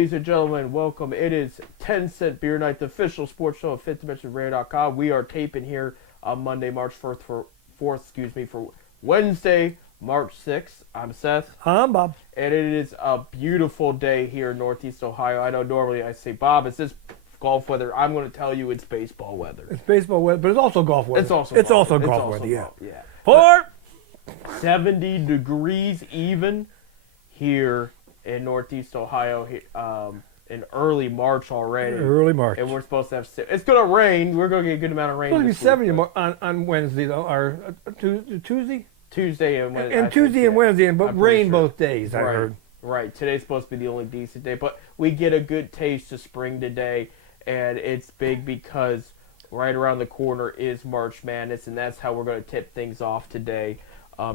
ladies and gentlemen, welcome. It is 10 Cent Beer Night, the official sports show of FifthDimensionRadio.com. We are taping here on Monday, March 4th, for Wednesday, March 6th. I'm Seth. I'm Bob. And it is a beautiful day here in Northeast Ohio. I know normally I say, Bob, is this golf weather? I'm going to tell you it's baseball weather. It's baseball weather, but it's also golf weather. It's also golf weather, yeah. Yeah. For 70 degrees even here in Northeast Ohio in early March already. Early March. And we're supposed to have... It's going to rain. We're going to get a good amount of rain. It's supposed to be 70 on Wednesday, though, or Tuesday? Tuesday and Wednesday. And Tuesday and Wednesday, but rain both days, I heard. Right. Today's supposed to be the only decent day. But we get a good taste of spring today, and it's big because right around the corner is March Madness, and that's how we're going to tip things off today,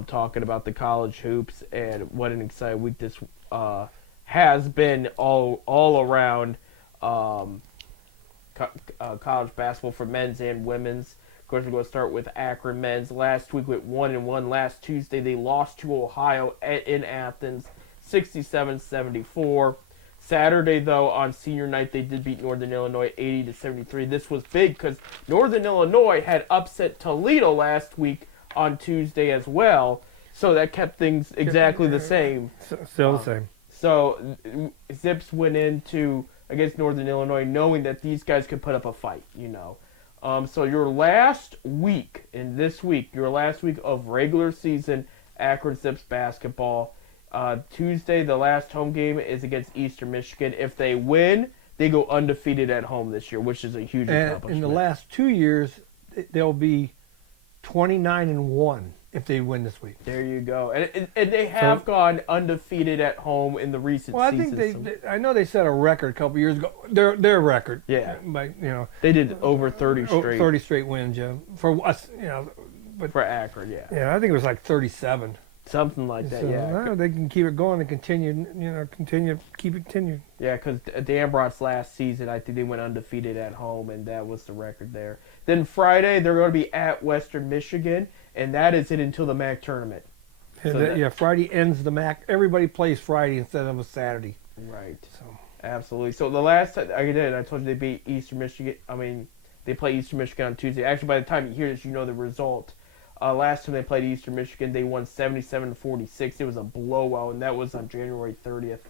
talking about the college hoops and what an exciting week this has been all around college basketball for men's and women's. Of course, we're going to start with Akron men's. Last week went 1-1. Last Tuesday, they lost to Ohio in Athens, 67-74. Saturday, though, on senior night, they did beat Northern Illinois 80-73. This was big because Northern Illinois had upset Toledo last week on Tuesday as well, so that kept things exactly the same. Still the same. So Zips went into against Northern Illinois knowing that these guys could put up a fight, you know. So your last week your last week of regular season Akron Zips basketball. Tuesday, the last home game is against Eastern Michigan. If they win, they go undefeated at home this year, which is a huge accomplishment. In the last 2 years, they'll be 29-1 if they win this week. There you go. And they have gone undefeated at home in the recent seasons. I think I know they set a record a couple years ago. Their record. Yeah. But, they did over 30 straight. 30 straight wins, yeah. For us, but for Akron, yeah. Yeah, I think it was like 37. Something like that, yeah. They can keep it going and continue. Keep it continued. Yeah, because the Ambrats last season, I think they went undefeated at home, and that was the record there. Then Friday, they're going to be at Western Michigan, and that is it until the MAC tournament. So Friday ends the MAC. Everybody plays Friday instead of a Saturday. Right. So absolutely. So the last time I told you they beat Eastern Michigan. I mean, they play Eastern Michigan on Tuesday. Actually, by the time you hear this, you know the result. Last time they played Eastern Michigan, they won 77-46. It was a blowout, and that was on January 30th.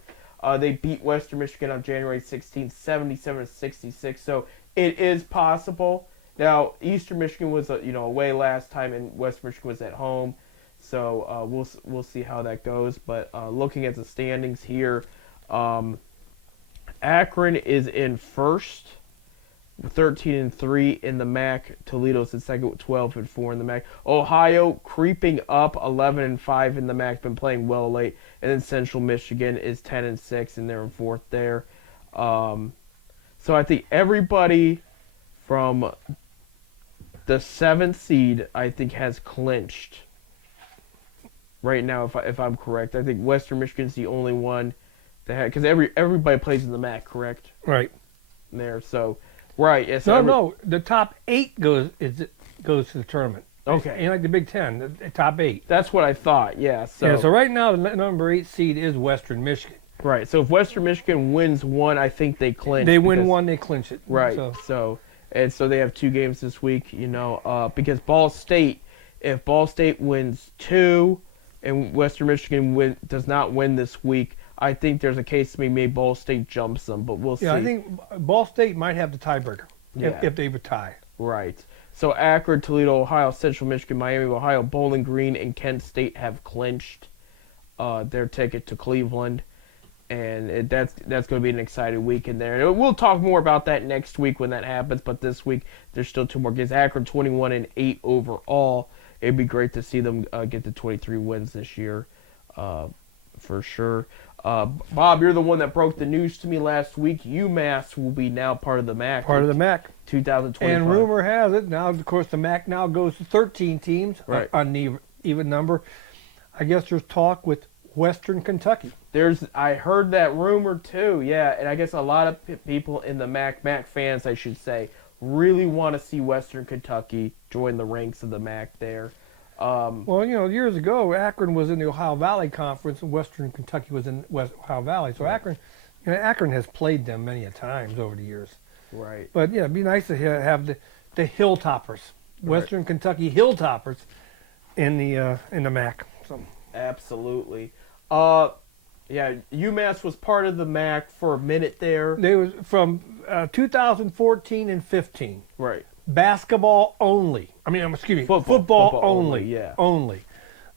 They beat Western Michigan on January 16th, 77-66. So it is possible. Now, Eastern Michigan was away last time, and Western Michigan was at home. So we'll see how that goes. But looking at the standings here, Akron is in first, 13-3 in the MAC. Toledo's in second with 12-4 in the MAC. Ohio creeping up, 11-5 in the MAC, been playing well late. And then Central Michigan is 10-6, and they're in fourth there. So I think everybody from the 7th seed, I think, has clinched right now, if I'm correct. I think Western Michigan's the only one that had, because everybody plays in the MAC, correct? Right. There, so right. Yes. No. The top 8 goes to the tournament. Okay. Ain't like the Big Ten. The top 8. That's what I thought. Yeah. So right now the number 8 seed is Western Michigan. Right. So if Western Michigan wins one, I think they clinch. They win one, they clinch it. Right. So they have 2 games this week. Because Ball State, if Ball State wins 2, and Western Michigan does not win this week, I think there's a case to be made Ball State jumps them, but we'll see. Yeah, I think Ball State might have the tiebreaker if they would tie. Right. So Akron, Toledo, Ohio, Central Michigan, Miami, Ohio, Bowling Green, and Kent State have clinched their ticket to Cleveland, and that's going to be an exciting week in there. And we'll talk more about that next week when that happens, but this week there's still 2 more games. Akron 21-8 overall. It'd be great to see them get to 23 wins this year, for sure. Bob, you're the one that broke the news to me last week. UMass will be now part of the MAC. Part of the MAC. 2025. And rumor has it, now, of course, the MAC now goes to 13 teams, right, on the even number. I guess there's talk with Western Kentucky. I heard that rumor, too, yeah. And I guess a lot of people in the MAC fans, I should say, really want to see Western Kentucky join the ranks of the MAC there. Well, years ago, Akron was in the Ohio Valley Conference, and Western Kentucky was in Ohio Valley. So Akron, Akron has played them many a times over the years. Right. But yeah, it'd be nice to have the Hilltoppers, Western Kentucky Hilltoppers, in the MAC. So Absolutely. Yeah, UMass was part of the MAC for a minute there. they was from 2014 and 15. Right. Basketball only. I mean, excuse me, football only. Yeah. Only.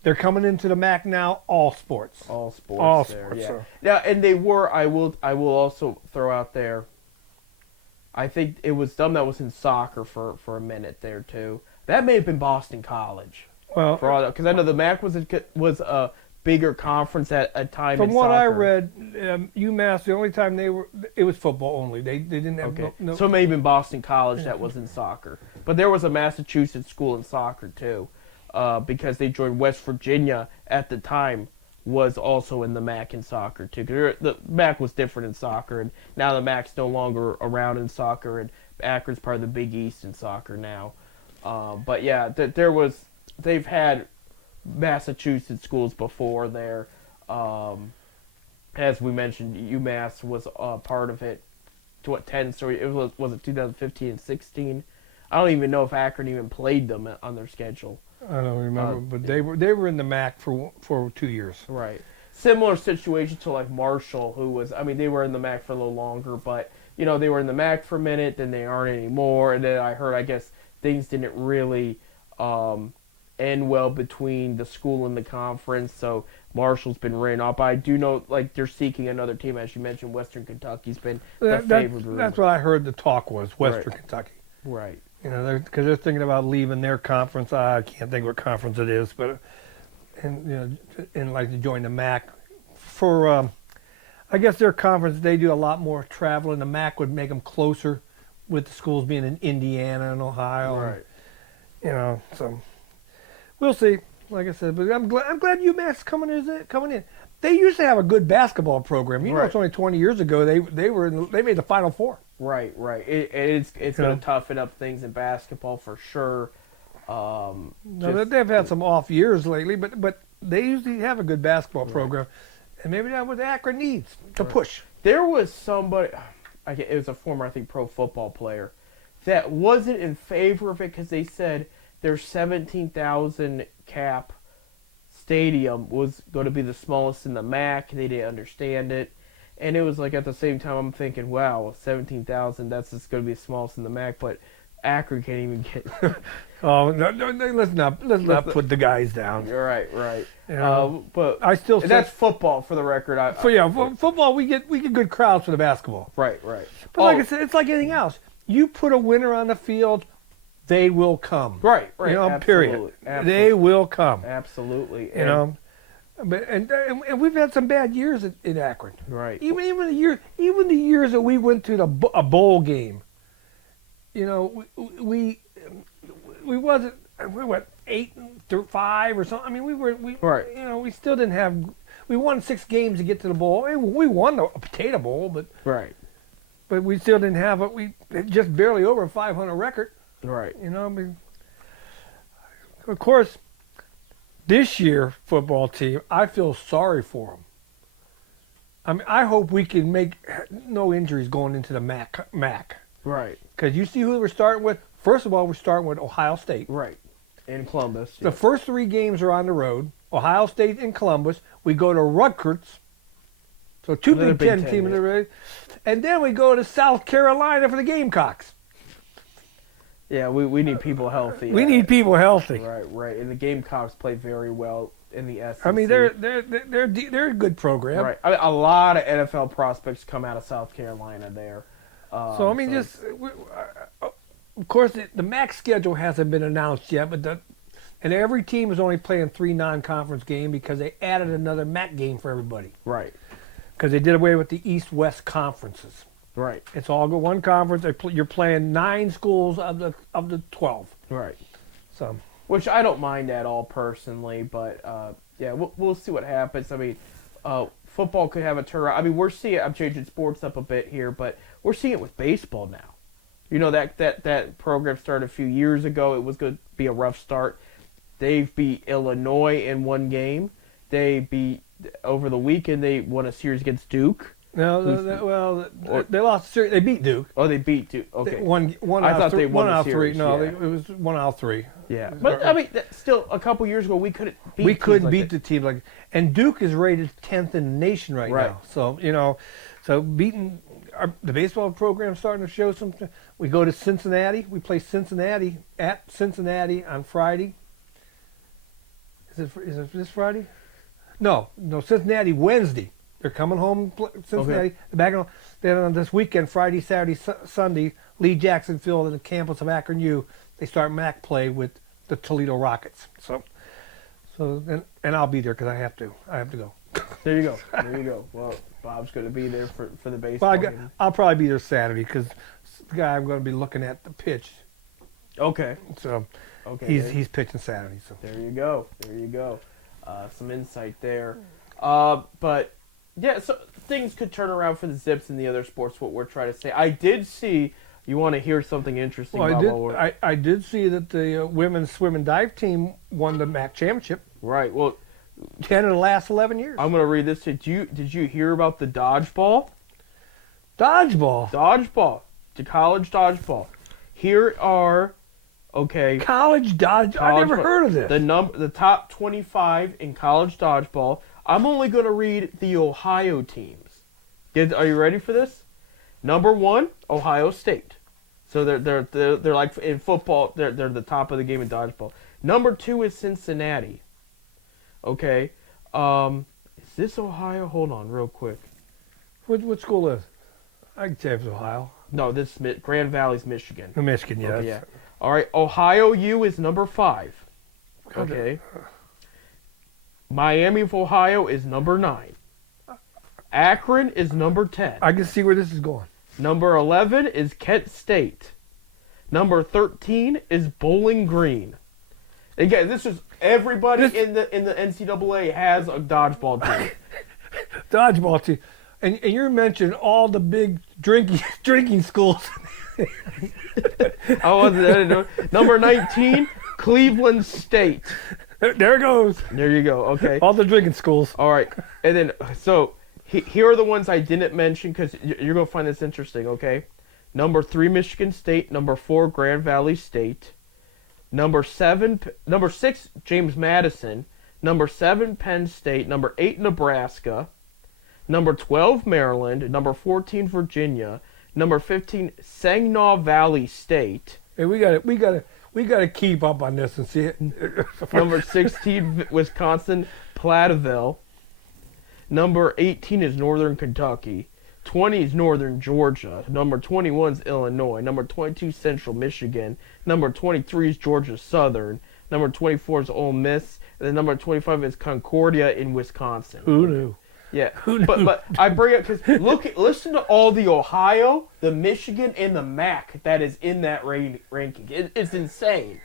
They're coming into the MAC now. All sports. All sports. All there, sports, Yeah. so. Yeah, and they were. I will also throw out there. I think it was them that was in soccer for a minute there too. That may have been Boston College. Well, For all because I know the MAC was a bigger conference at a time. from in what I soccer. read, UMass, the only time it was football only. They didn't have Okay. no. So maybe in Boston College that was in soccer. But there was a Massachusetts school in soccer too, because they joined West Virginia at the time was also in the MAC in soccer too. 'Cause the MAC was different in soccer, and now the MAC's no longer around in soccer, and Akron's part of the Big East in soccer now. But yeah, they've had Massachusetts schools before there. As we mentioned, UMass was part of it. To what 10? So it was it 2015 and 16? I don't even know if Akron even played them on their schedule. I don't remember, but they were in the MAC for 2 years. Right. Similar situation to like Marshall, who was. I mean, they were in the MAC for a little longer, but they were in the MAC for a minute, then they aren't anymore, and then I guess things didn't really end well between the school and the conference, so Marshall's been written off. But I do know, like, they're seeking another team, as you mentioned. Western Kentucky's been the favored. That's what I heard the talk was, Western Kentucky. Right. Because they're thinking about leaving their conference. I can't think what conference it is, but and like to join the MAC. For I guess their conference, they do a lot more traveling. The MAC would make them closer, with the schools being in Indiana and Ohio. Right. And, so we'll see. Like I said, but I'm glad UMass coming in. They used to have a good basketball program. It's only 20 years ago they made the Final Four. Right. It's going to toughen up things in basketball for sure. They've had some off years lately, but they usually have a good basketball program, and maybe that's what Akron needs to push. There was somebody, it was a former, I think, pro football player, that wasn't in favor of it because they said their 17,000 cap stadium was going to be the smallest in the MAC. They didn't understand it. And it was like, at the same time, I'm thinking, wow, 17,000, that's just going to be the smallest in the MAC, but Akron can't even get. Oh, no, let's not put the guys down. You're right. But I still that's football, for the record. Football, we get good crowds for the basketball. Right. But like I said, it's like anything else. You put a winner on the field, they will come. Right. Period. Absolutely. They will come. Absolutely. But and we've had some bad years in Akron. Right. Even the years that we went to a bowl game. We wasn't. We went 8-5 or something. I mean, we still didn't have. We won 6 games to get to the bowl. We won a potato bowl, but But we still didn't have it. We just barely over a 500 record. Right. Of course, this year football team, I feel sorry for them. I mean, I hope we can make no injuries going into the MAC. Right. Because you see who we're starting with. First of all, we're starting with Ohio State. Right. In Columbus. The first 3 games are on the road. Ohio State and Columbus. We go to Rutgers. So 2 Big Ten teams in the road. And then we go to South Carolina for the Gamecocks. Yeah, we need people healthy. We need people healthy. Right. And the Gamecocks play very well in the SEC. I mean, they're a good program. Right. I mean, a lot of NFL prospects come out of South Carolina there. So I mean, of course, the MAC schedule hasn't been announced yet, and every team is only playing 3 non-conference games because they added another MAC game for everybody. Right. Because they did away with the East-West conferences. Right. It's all one conference. You're playing 9 schools of the 12. Right. So, which I don't mind at all personally, but yeah, we'll see what happens. I mean, football could have a turnaround. I mean, we're seeing. I'm changing sports up a bit here, but we're seeing it with baseball now. That program started a few years ago. It was going to be a rough start. They've beat Illinois in 1 game. They beat over the weekend. They won a series against Duke. No, Or- they lost. They beat Duke. Oh, they beat Duke. Okay. One I out thought of three. they won One the out of three. series, No, yeah. it was 1 out of 3. Yeah, but I mean, still, a couple years ago, we couldn't beat. We teams couldn't like beat that. the team like, and Duke is rated 10th in the nation right Right. now. So so beating the baseball program starting to show something. We go to Cincinnati. We play Cincinnati at Cincinnati on Friday. Is it this Friday? No, Cincinnati Wednesday. They're coming home. Cincinnati. They're back on. Then on this weekend, Friday, Saturday, Sunday, Lee Jackson Field on the campus of Akron U. They start MAC play with the Toledo Rockets. So and I'll be there because I have to. I have to go. There you go. There you go. Well, Bob's going to be there for the Well, baseball game. I'll probably be there Saturday because the guy I'm going to be looking at the pitch. Okay. So Okay. he's pitching Saturday. So There you go. There you go. Some insight there. But yeah, so things could turn around for the Zips and the other sports. What we're trying to say. I did see. You want to hear something interesting? well, Bob, while we're- I did see that the women's swim and dive team won the MAC championship. Right. Well, 10 of the last 11 years. I'm going to read this. Did you hear about the dodgeball? Dodgeball. Dodgeball. The college dodgeball. Here are College dodge. I never College- heard of this. the top 25 in college dodgeball. I'm only going to read the Ohio teams. Are you ready for this? Number 1, Ohio State. So they're like in football. They're the top of the game in dodgeball. Number 2 is Cincinnati. Okay. Is this Ohio? Hold on, real quick. What school is? I can say it's Ohio. No, this is Grand Valley's Michigan. New Michigan, yes. Okay, yeah. All right. Ohio U is number 5. Okay. Miami of Ohio is number 9. Akron is number 10. I can see where this is going. Number 11 is Kent State. Number 13 is Bowling Green. Again, this is everybody in the NCAA has a dodgeball team. Dodgeball team. And you mentioned all the big drinking schools. I wasn't Number 19, Cleveland State. There it goes. There you go. Okay. All the drinking schools. All right. And then, so here are the ones I didn't mention because you're going to find this interesting, okay? Number 3, Michigan State. Number 4, Grand Valley State. Number 6, James Madison. Number 7, Penn State. Number 8, Nebraska. Number 12, Maryland. Number 14, Virginia. Number 15, Saginaw Valley State. Hey, we gotta keep up on this and see it. Number 16, Wisconsin Platteville. Number 18 is Northern Kentucky. 20 is Northern Georgia. Number 21 is Illinois. Number 22 Central Michigan. Number 23 is Georgia Southern. Number 24 is Ole Miss. And then number 25 is Concordia in Wisconsin. Who knew? Yeah, but I bring it because listen to all the Ohio, the Michigan, and the MAC that is in that ranking. It's insane.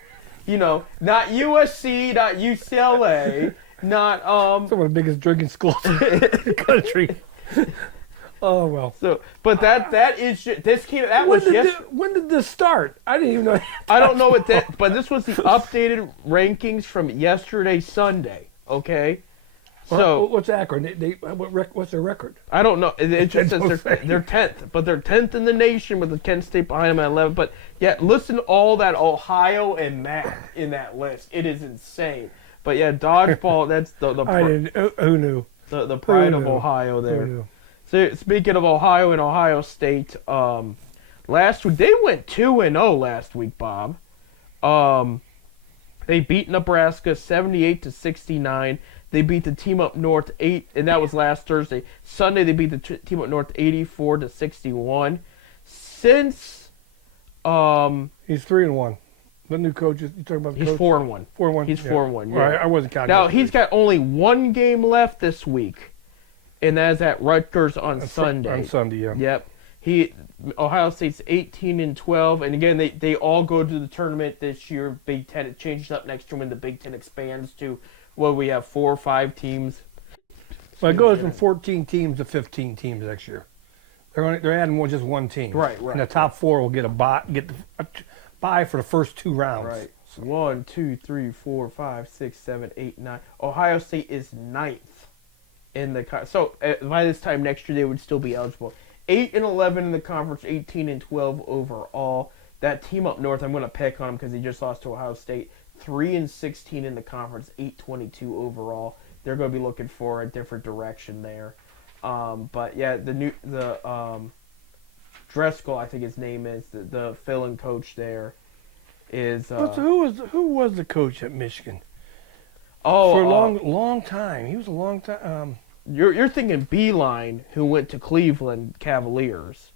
Not USC, not UCLA, not Some of the biggest drinking schools in the country. Oh well. So, but that is this came. That was When did this start? I didn't even know. I don't know what that, but this was the updated rankings from yesterday, Sunday. Okay. So what's Akron? What's their record? I don't know. It just says they're 10th, but they're 10th in the nation with the Kent State behind them at 11. But yeah, listen to all that Ohio and MAC in that list. It is insane. But yeah, dodgeball. That's Who knew? the pride Who of knew? Ohio Who there. knew? So speaking of Ohio and Ohio State, last week they went 2-0 last week, Bob. They beat Nebraska 78-69. They beat the team up north 8, and that was last Thursday. Sunday they beat the team up north 84-61. Since He's 3-1. The new coach is. You talking about the he's coach? 4-1. 4-1. He's 4-1. Yeah. Right, I wasn't counting. Now those he's three. got only one game left this week, and that's at Rutgers on Sunday. On Sunday, yeah. Yep. Ohio State's 18-12, and again they all go to the tournament this year. Big Ten, it changes up next year when the Big Ten expands to we have 4 or 5 teams. Well, it goes from 14 teams to 15 teams next year. They're adding just one team. Right. And the top 4 will get a bye for the first 2 rounds. Right. 1, 2, 3, 4, 5, 6, 7, 8, 9. Ohio State is 9th in the by this time next year they would still be eligible. 8-11 in the conference, 18-12 overall. That team up north, I'm going to pick on them because they just lost to Ohio State. 3-16 in the conference, 8-22 overall. They're going to be looking for a different direction there. But yeah, the Driscoll, I think his name is the fill-in coach there. Is who was the coach at Michigan? Oh, for a long time. He was a long time. You're thinking Beeline, who went to Cleveland Cavaliers,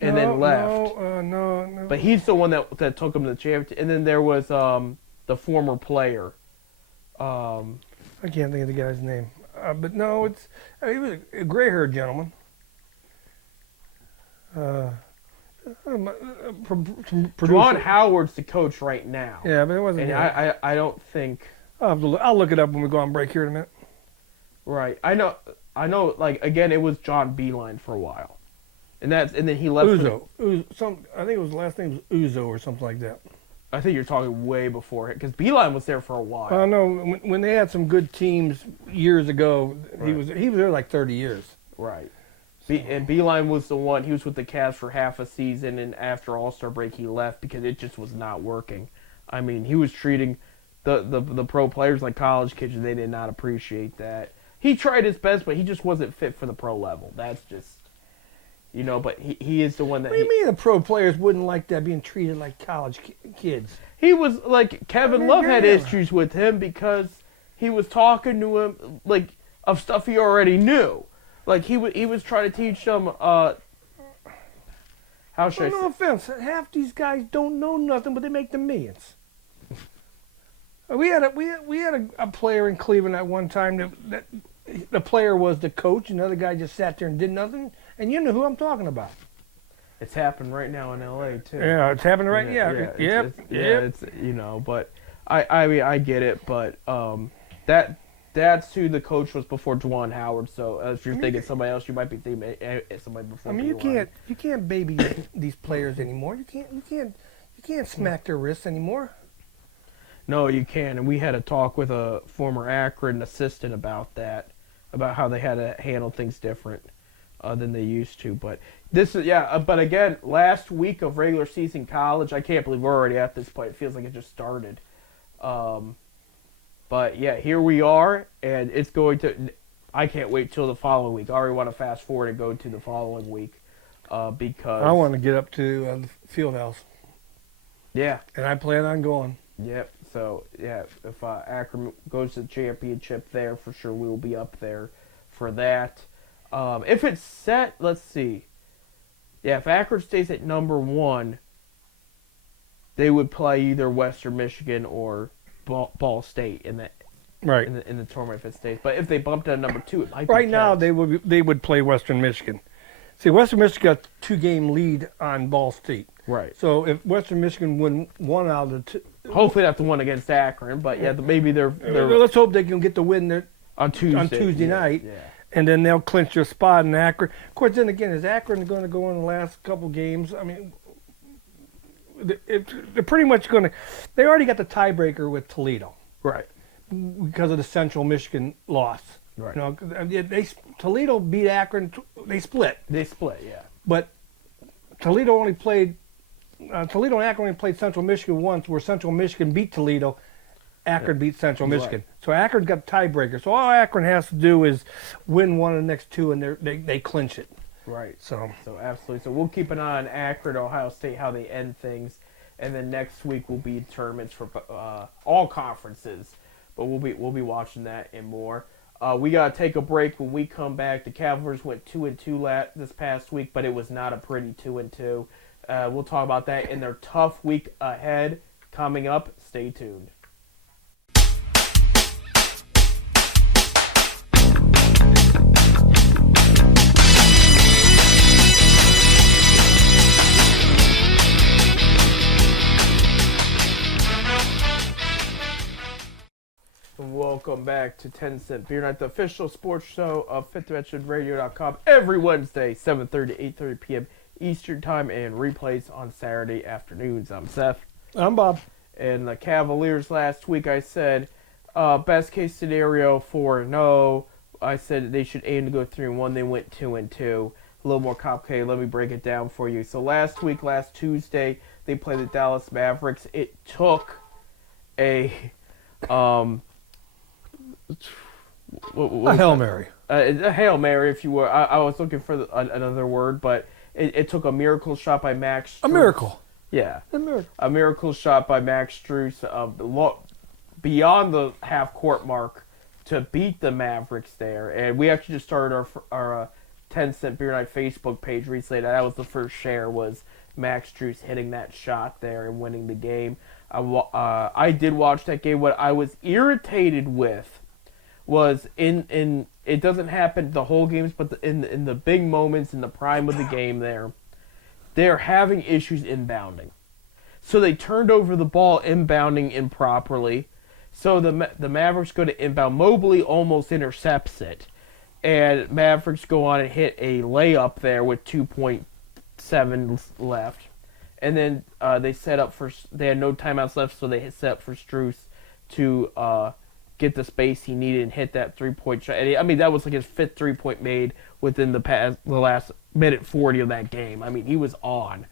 and then left. No. But he's the one that took him to the championship. And then there was the former player. I can't think of the guy's name. But no, he was a gray-haired gentleman. Juwan Howard's the coach right now. Yeah, but it wasn't. And I don't think. I'll look it up when we go on break here in a minute. Right. I know. Like again, it was John Beeline for a while, and then he left. Uzo. I think it was the last name was Uzo or something like that. I think you're talking way before it because Beeline was there for a while. No, when they had some good teams years ago, right. he was there like 30 years. Right. And Beeline was the one. He was with the Cavs for half a season, and after All-Star break, he left because it just was not working. I mean, he was treating the pro players like college kids, and they did not appreciate that. He tried his best, but he just wasn't fit for the pro level. That's just, but he is the one that... What do you mean the pro players wouldn't like that, being treated like college kids? He was, like, Kevin Love had issues with him because he was talking to him, like, of stuff he already knew. Like, he was trying to teach them, how should I say? No offense, half these guys don't know nothing, but they make the millions. We had a player in Cleveland at one time that the player was the coach, and the other guy just sat there and did nothing. And you know who I'm talking about. It's happened right now in L.A. too. Yeah, it's happening right. Yeah. It's but I mean I get it, but that's who the coach was before Juwan Howard. So if you're thinking somebody else, you might be thinking somebody before. I mean, you can't baby these players anymore. You can't smack their wrists anymore. No, you can. And we had a talk with a former Akron assistant about that, about how they had to handle things different than they used to. But but again, last week of regular season college, I can't believe we're already at this point. It feels like it just started. But yeah, here we are, and it's going to. I can't wait till the following week. I already want to fast forward and go to the following week because I want to get up to the field house. Yeah, and I plan on going. Yep. So, yeah, if Akron goes to the championship there, for sure we will be up there for that. If it's set, let's see. Yeah, if Akron stays at number 1, they would play either Western Michigan or Ball State in the tournament if it stays. But if they bumped to number 2, it might be right now they would play Western Michigan. See, Western Michigan got a 2-game lead on Ball State. Right. So if Western Michigan win one out of the 2... Hopefully that's the one against Akron, but yeah, maybe they're let's hope they can get the win there on Tuesday night, yeah. And then they'll clinch their spot in Akron. Of course, then again, is Akron going to go in the last couple games? I mean, they're pretty much going to... They already got the tiebreaker with Toledo. Right. Because of the Central Michigan loss. Right. Toledo beat Akron. They split. Yeah. But Toledo only played... Toledo and Akron only played Central Michigan once, where Central Michigan beat Toledo. Akron beat Central Michigan. Right. So Akron's got the tiebreaker. So all Akron has to do is win one of the next 2, and they clinch it. Right. So absolutely. So we'll keep an eye on Akron, Ohio State, how they end things, and then next week will be tournaments for all conferences. But we'll be watching that and more. We gotta take a break. When we come back, the Cavaliers went 2-2 this past week, but it was not a pretty 2-2. We'll talk about that in their tough week ahead coming up. Stay tuned. Welcome back to 10 Cent Beer Night, the official sports show of FifthDimensionRadio.com every Wednesday, 7:30 to 8:30 p.m. Eastern Time, and replays on Saturday afternoons. I'm Seth. I'm Bob. And the Cavaliers last week, I said, best case scenario 4-0, I said they should aim to go 3-1. They went 2-2. A little more complicated. Let me break it down for you. So last Tuesday, they played the Dallas Mavericks. It took a a Hail Mary. A Hail Mary, if you will. I was looking for another word, but it took a miracle shot by Max Strus. A miracle. Yeah. A miracle. A miracle shot by Max Strus beyond the half-court mark to beat the Mavericks there. And we actually just started our 10-cent Beer Night Facebook page recently. That was the first share, was Max Strus hitting that shot there and winning the game. I did watch that game. What I was irritated with was in it doesn't happen the whole games, but in the big moments in the prime of the game they're having issues inbounding. So they turned over the ball inbounding improperly. So the Mavericks go to inbound. Mobley almost intercepts it. And Mavericks go on and hit a layup there with 2.7 left. And then they had no timeouts left, so they set up for Strus to get the space he needed and hit that 3-point shot. And I mean, that was like his 5th 3-point made within the last minute 40 of that game. I mean, he was on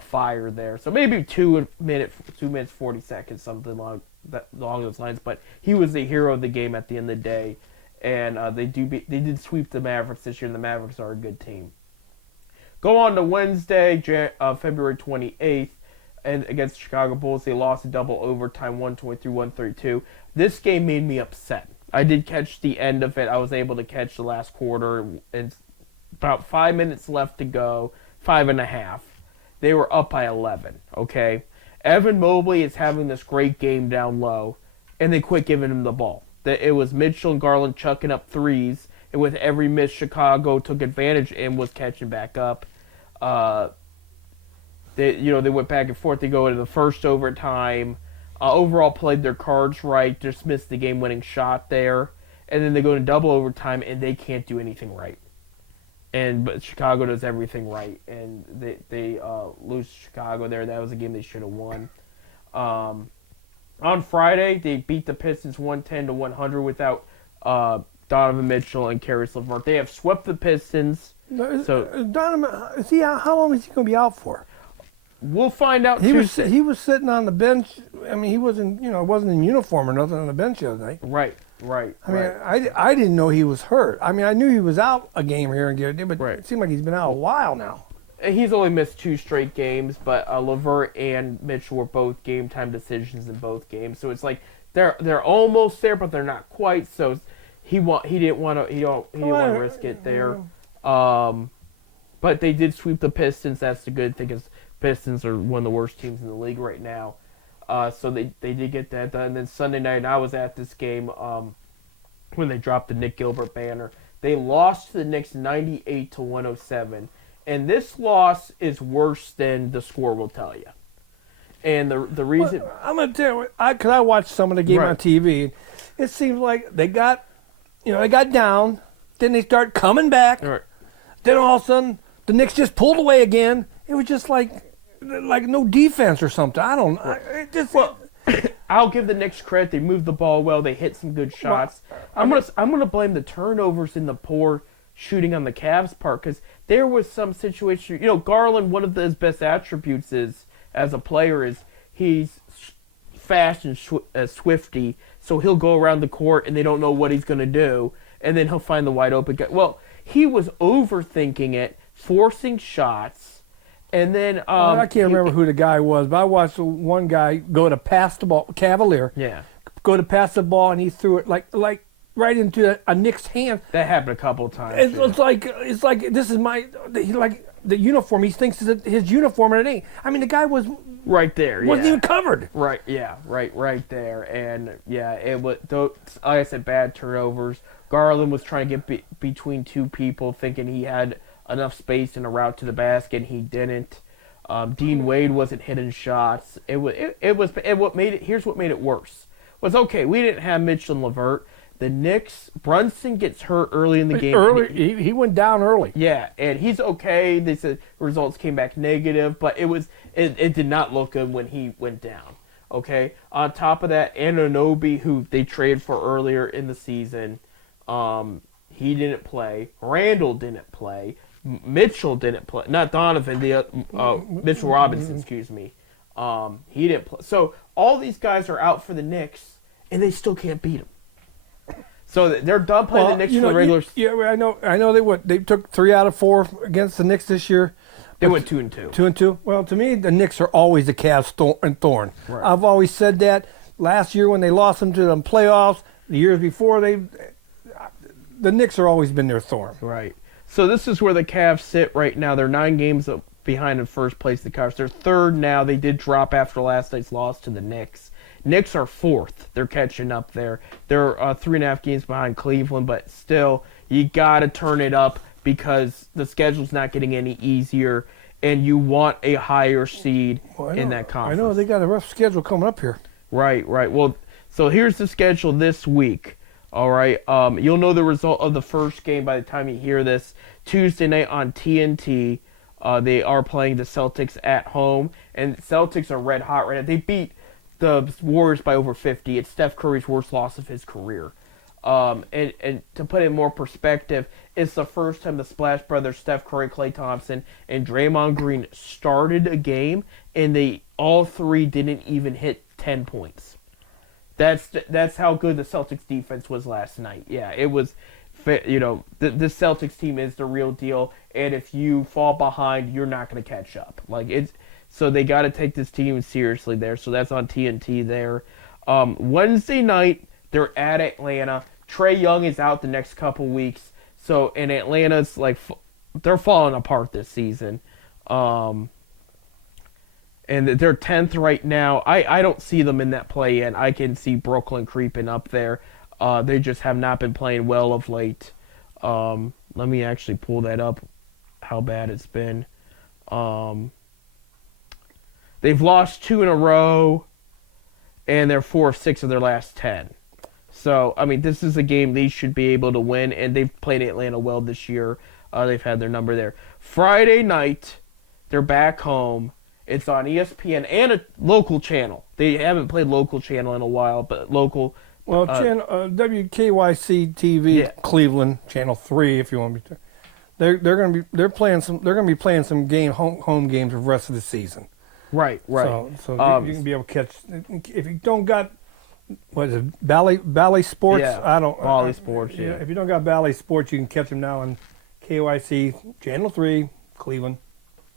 fire there. So maybe 2 minutes 40 seconds, something along those lines. But he was the hero of the game at the end of the day. And they did sweep the Mavericks this year, and the Mavericks are a good team. Go on to Wednesday, February 28th, and against the Chicago Bulls. They lost in double overtime, 123-132. This game made me upset. I did catch the end of it. I was able to catch the last quarter. And about 5 minutes left to go, 5.5. They were up by 11, okay? Evan Mobley is having this great game down low, and they quit giving him the ball. It was Mitchell and Garland chucking up threes, and with every miss, Chicago took advantage and was catching back up. They went back and forth. They go into the first overtime. Overall, played their cards right. Just missed the game-winning shot there, and then they go to double overtime, and they can't do anything right. But Chicago does everything right, and they lose to Chicago there. That was a game they should have won. On Friday, they beat the Pistons 110-100 without Donovan Mitchell and Caris LeVert. They have swept the Pistons. Donovan, how long is he going to be out for? We'll find out. He was sitting on the bench. I mean, he wasn't in uniform or nothing on the bench the other night. Right. I mean, I didn't know he was hurt. I mean, I knew he was out a game here and there, but It seemed like he's been out a while now. He's only missed 2 straight games, but LeVert and Mitchell were both game time decisions in both games. So it's like they're almost there, but they're not quite. So he didn't want to risk it there. But they did sweep the Pistons. That's the good thing, because Pistons are one of the worst teams in the league right now. So they did get that done. And then Sunday night, I was at this game when they dropped the Nick Gilbert banner. They lost to the Knicks 98-107. And this loss is worse than the score will tell you. And the reason... Well, I'm going to tell you, because I watched some of the game on TV, it seems like they got down, then they start coming back, then all of a sudden, the Knicks just pulled away again. It was just like no defense or something. I don't know. I'll give the Knicks credit. They moved the ball well. They hit some good shots. I'm gonna blame the turnovers in the poor shooting on the Cavs' part, because there was some situation. Garland, one of his best attributes as a player is he's fast and swifty, so he'll go around the court and they don't know what he's going to do, and then he'll find the wide open guy. Well, he was overthinking it, forcing shots, and then I can't remember who the guy was, but I watched one guy go to pass the ball, Cavalier. Yeah. Go to pass the ball, and he threw it like right into a Knicks hand. That happened a couple of times. It's like this is the uniform. He thinks it's his uniform, and it ain't. I mean, the guy was right there. Wasn't even covered. Right. Yeah. Right there. And yeah, it was. Like I said, bad turnovers. Garland was trying to get between two people, thinking he had enough space in a route to the basket, and he didn't. Dean Wade wasn't hitting shots. What made it? Here's what made it worse. Was okay. We didn't have Mitchell and LeVert. The Knicks, Brunson gets hurt early in the game. He went down early. Yeah, and he's okay. They said results came back negative, but it did not look good when he went down. Okay. On top of that, Anunoby, who they traded for earlier in the season, He didn't play. Randall didn't play. Mitchell didn't play. Not Donovan. Mitchell Robinson. Excuse me. He didn't play. So all these guys are out for the Knicks, and they still can't beat them. So they're done playing the Knicks for the regular. Yeah, I know. They took 3 out of 4 against the Knicks this year. They went 2-2. 2-2. Well, to me, the Knicks are always the Cavs thorn. Right. I've always said that. Last year when they lost them to the playoffs, the years before the Knicks have always been their thorn. Right. So this is where the Cavs sit right now. They're 9 games up behind in first place. The Cavs. They're third now. They did drop after last night's loss to the Knicks. Knicks are fourth. They're catching up there. They're 3.5 games behind Cleveland, but still, you got to turn it up because the schedule's not getting any easier, and you want a higher seed in that conference. I know. They got a rough schedule coming up here. Right. Well, so here's the schedule this week. All right. You'll know the result of the first game by the time you hear this. Tuesday night on TNT, they are playing the Celtics at home, and Celtics are red hot right now. They beat the Warriors by over 50. It's Steph Curry's worst loss of his career. And to put it in more perspective, it's the first time the Splash Brothers, Steph Curry, Klay Thompson, and Draymond Green started a game, and they all three didn't even hit 10 points. That's how good the Celtics defense was last night. Yeah, it was, the Celtics team is the real deal, and if you fall behind, you're not going to catch up. So they got to take this team seriously there. So that's on TNT there. Wednesday night, they're at Atlanta. Trae Young is out the next couple weeks. So, and Atlanta's they're falling apart this season. And they're 10th right now. I don't see them in that play-in. I can see Brooklyn creeping up there. They just have not been playing well of late. Let me actually pull that up, how bad it's been. They've lost 2 in a row, and they're 4 of 6 of their last 10. So, I mean, this is a game they should be able to win, and they've played Atlanta well this year. They've had their number there. Friday night, they're back home. It's on ESPN and a local channel. They haven't played local channel in a while, but local. Well, WKYC TV, Cleveland, Channel 3, if you want me to. They're going to be playing some home games the rest of the season. Right. So you can be able to catch. If you don't got, what is it, Bally Sports? Yeah, Bally Sports. Yeah. If you don't got Bally Sports, you can catch them now on KYC Channel 3, Cleveland.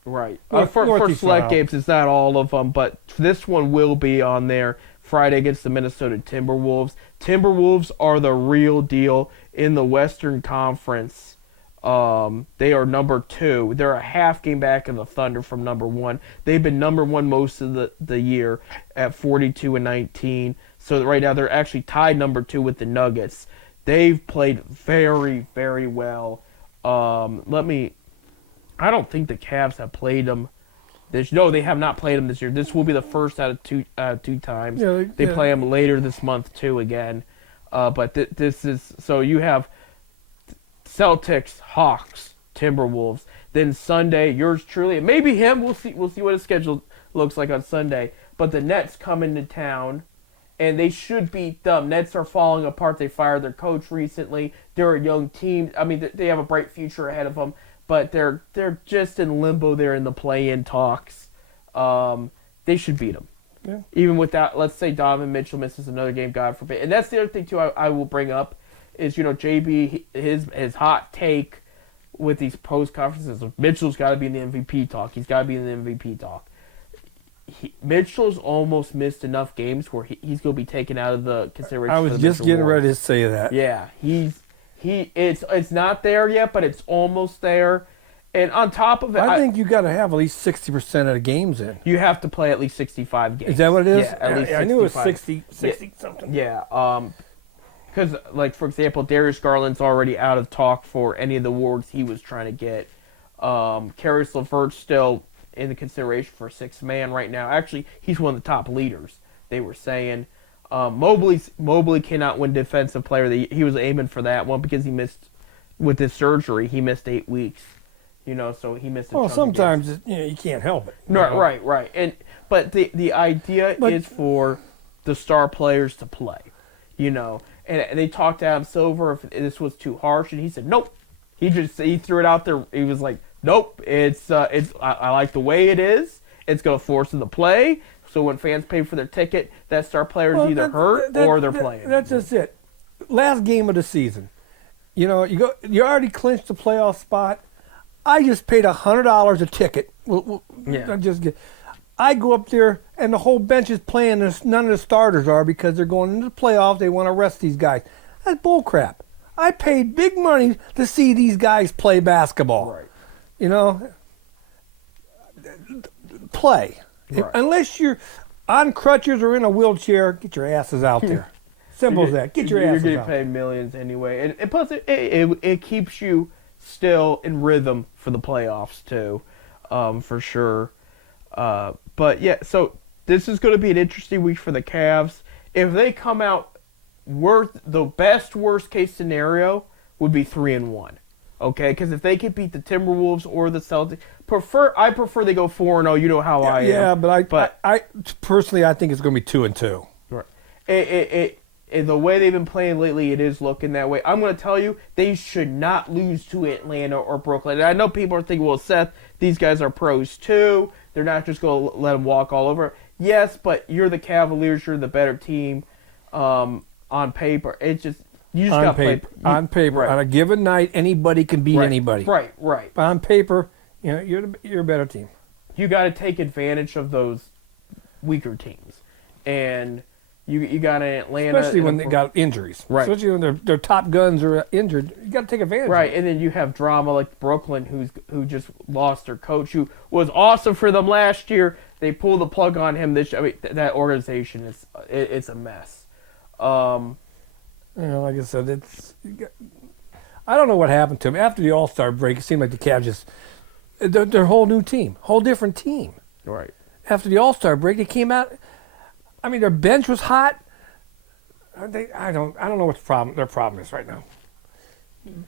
Right. For select games, it's not all of them, but this one will be on there Friday against the Minnesota Timberwolves. Timberwolves are the real deal in the Western Conference. They are number 2. They're a half game back of the Thunder from number 1. They've been number 1 most of the year at 42-19. So right now they're actually tied number 2 with the Nuggets. They've played very, very well. I don't think the Cavs have played them. No, they have not played them this year. This will be the first out of two times. They play them later this month too again. But this is so you have Celtics, Hawks, Timberwolves. Then Sunday, yours truly. It may be him. We'll see what his schedule looks like on Sunday. But the Nets come into town, and they should beat them. Nets are falling apart. They fired their coach recently. They're a young team. I mean, they have a bright future ahead of them. But they're just in limbo there in the play-in talks. They should beat them. Yeah. Even without, let's say Donovan Mitchell misses another game, God forbid. And that's the other thing, too, I will bring up is, JB, his hot take with these post-conferences. Mitchell's got to be in the MVP talk. He's got to be in the MVP talk. Mitchell's almost missed enough games where he's going to be taken out of the consideration. I was just getting ready to say that. Yeah, it's not there yet, but it's almost there. And on top of it, I think you got to have at least 60% of the games in. You have to play at least 65 games. Is that what it is? Yeah, at least 65. I knew it was 60 something. Yeah, because for example, Darius Garland's already out of talk for any of the awards he was trying to get. Caris LeVert's still in the consideration for 6th man right now. Actually, he's one of the top leaders. They were saying. Mobley cannot win Defensive Player. He was aiming for that one because he missed with his surgery. He missed 8 weeks, so he missed. Well, sometimes you can't help it. No, right. But the idea is for the star players to play, and and they talked to Adam Silver if this was too harsh, and he said nope. He threw it out there. He was like, nope. I like the way it is. It's gonna force them to play. So when fans pay for their ticket, that star player is either hurt or they're playing. That's just it. Last game of the season. You already clinched the playoff spot. I just paid $100 a ticket. I go up there and the whole bench is playing. None of the starters are because they're going into the playoffs. They want to rest these guys. That's bull crap. I paid big money to see these guys play basketball. Right. Play. Right. Unless you're on crutches or in a wheelchair, get your asses out there. Simple as that. Get your asses out. You're getting paid millions anyway, and plus it keeps you still in rhythm for the playoffs too, for sure. But yeah, so this is going to be an interesting week for the Cavs. If they come out the worst case scenario would be 3-1. Okay, because if they could beat the Timberwolves or the Celtics, I prefer they go 4-0. You know how I am. Yeah, but I personally I think it's going to be 2-2. Right. The way they've been playing lately, it is looking that way. I'm going to tell you, they should not lose to Atlanta or Brooklyn. And I know people are thinking, well, Seth, these guys are pros too. They're not just going to let them walk all over. Yes, but you're the Cavaliers. You're the better team on paper. It's just you just got to play. On paper, right. On a given night, anybody can beat anybody. Right. But on paper, you're a better team. You got to take advantage of those weaker teams, and you got an Atlanta, especially when they got injuries. Right. Especially when their top guns are injured, you got to take advantage. Right, of it. And then you have drama like Brooklyn, who just lost their coach, who was awesome for them last year. They pulled the plug on him this year. I mean, that organization it's a mess. Like I said, I don't know what happened to him after the All-Star break. It seemed like the Cavs just their whole new team, whole different team. Right. After the All-Star break, they came out. I mean, their bench was hot. I don't know what their problem is right now.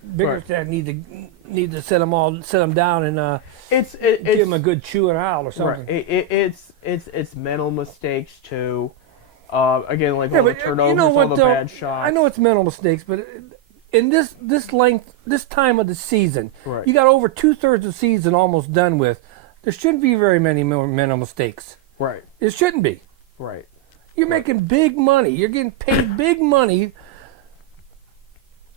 Biggerstaff need to set them down and give them a good chewing out or something. Right. It's mental mistakes too. Again, like all the turnovers, all the bad shots. I know it's mental mistakes, but in this time of the season, right. You got over 2/3 of the season almost done with. There shouldn't be very many more mental mistakes. Right. It shouldn't be. Right. You're making big money. You're getting paid big money.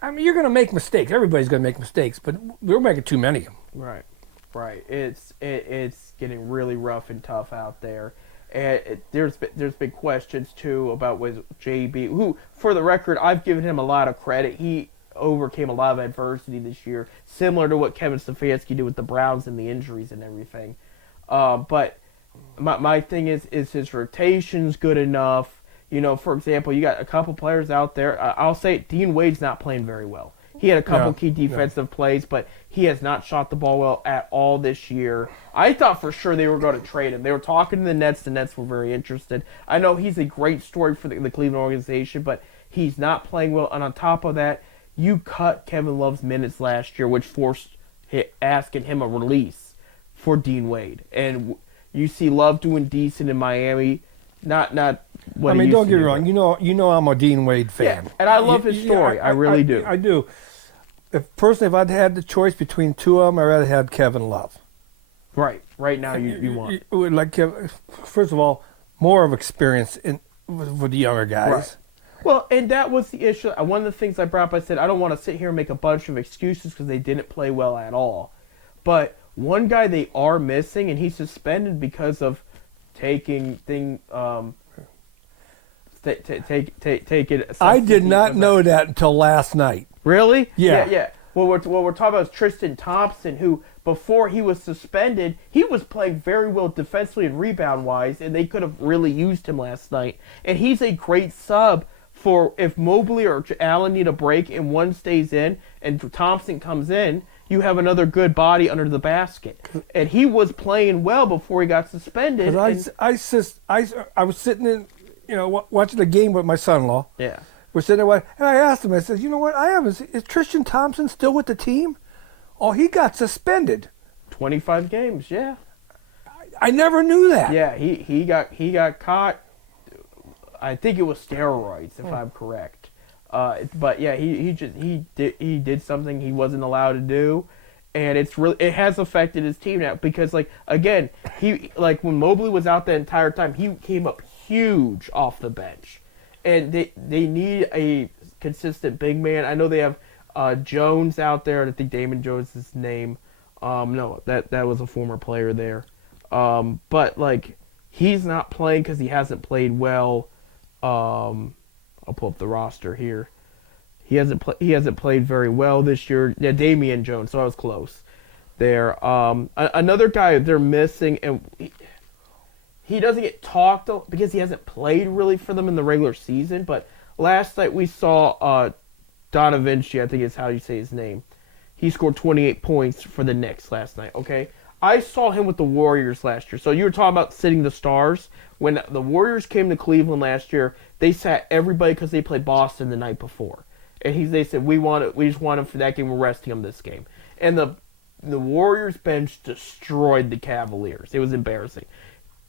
I mean, you're going to make mistakes. Everybody's going to make mistakes, but we're making too many of them. Right. It's getting really rough and tough out there. And there's been questions too about with JB, who, for the record, I've given him a lot of credit. He overcame a lot of adversity this year, similar to what Kevin Stefanski did with the Browns and the injuries and everything. But my thing is his rotation's good enough? For example, you got a couple players out there. I'll say it, Dean Wade's not playing very well. He had a couple key defensive plays, but he has not shot the ball well at all this year. I thought for sure they were going to trade him. They were talking to the Nets. The Nets were very interested. I know he's a great story for the Cleveland organization, but he's not playing well. And on top of that, you cut Kevin Love's minutes last year, which forced asking him a release for Dean Wade. And you see Love doing decent in Miami. Not what he used don't to get me do. wrong. You know I'm a Dean Wade fan. Yeah, and I love his story. I really do. I do. If I'd had the choice between two of them, I'd rather had Kevin Love. Right. Right now, you want. Like Kevin, first of all, more of experience with the younger guys. Right. Well, and that was the issue. One of the things I brought up, I said, I don't want to sit here and make a bunch of excuses because they didn't play well at all. But one guy they are missing, and he's suspended because of taking take it. I did not know that until last night. Really? Yeah. What we're talking about is Tristan Thompson, who before he was suspended, he was playing very well defensively and rebound wise, and they could have really used him last night. And he's a great sub for if Mobley or Allen need a break and one stays in and Thompson comes in, you have another good body under the basket. And he was playing well before he got suspended. I was sitting in, watching the game with my son-in-law. Yeah. We're sitting there, and I asked him, I said, you know what, is Tristan Thompson still with the team? Oh, he got suspended. 25 games, yeah. I never knew that. Yeah, he got caught. I think it was steroids, if I'm correct. But yeah, he did something he wasn't allowed to do, and it has affected his team now because like again he like when Mobley was out the entire time he came up huge off the bench, and they need a consistent big man. I know they have Jones out there. I think Damon Jones is his name. No, that was a former player there. But like he's not playing because he hasn't played well. I'll pull up the roster here. He hasn't played very well this year. Yeah, Damian Jones. So I was close there. Another guy they're missing, and he doesn't get talked because he hasn't played really for them in the regular season. But last night we saw Donovan Vinci. I think is how you say his name. He scored 28 points for the Knicks last night. Okay, I saw him with the Warriors last year. So you were talking about sitting the stars. When the Warriors came to Cleveland last year, they sat everybody because they played Boston the night before. And they said, we just want him for that game. We're resting him this game. And the Warriors bench destroyed the Cavaliers. It was embarrassing.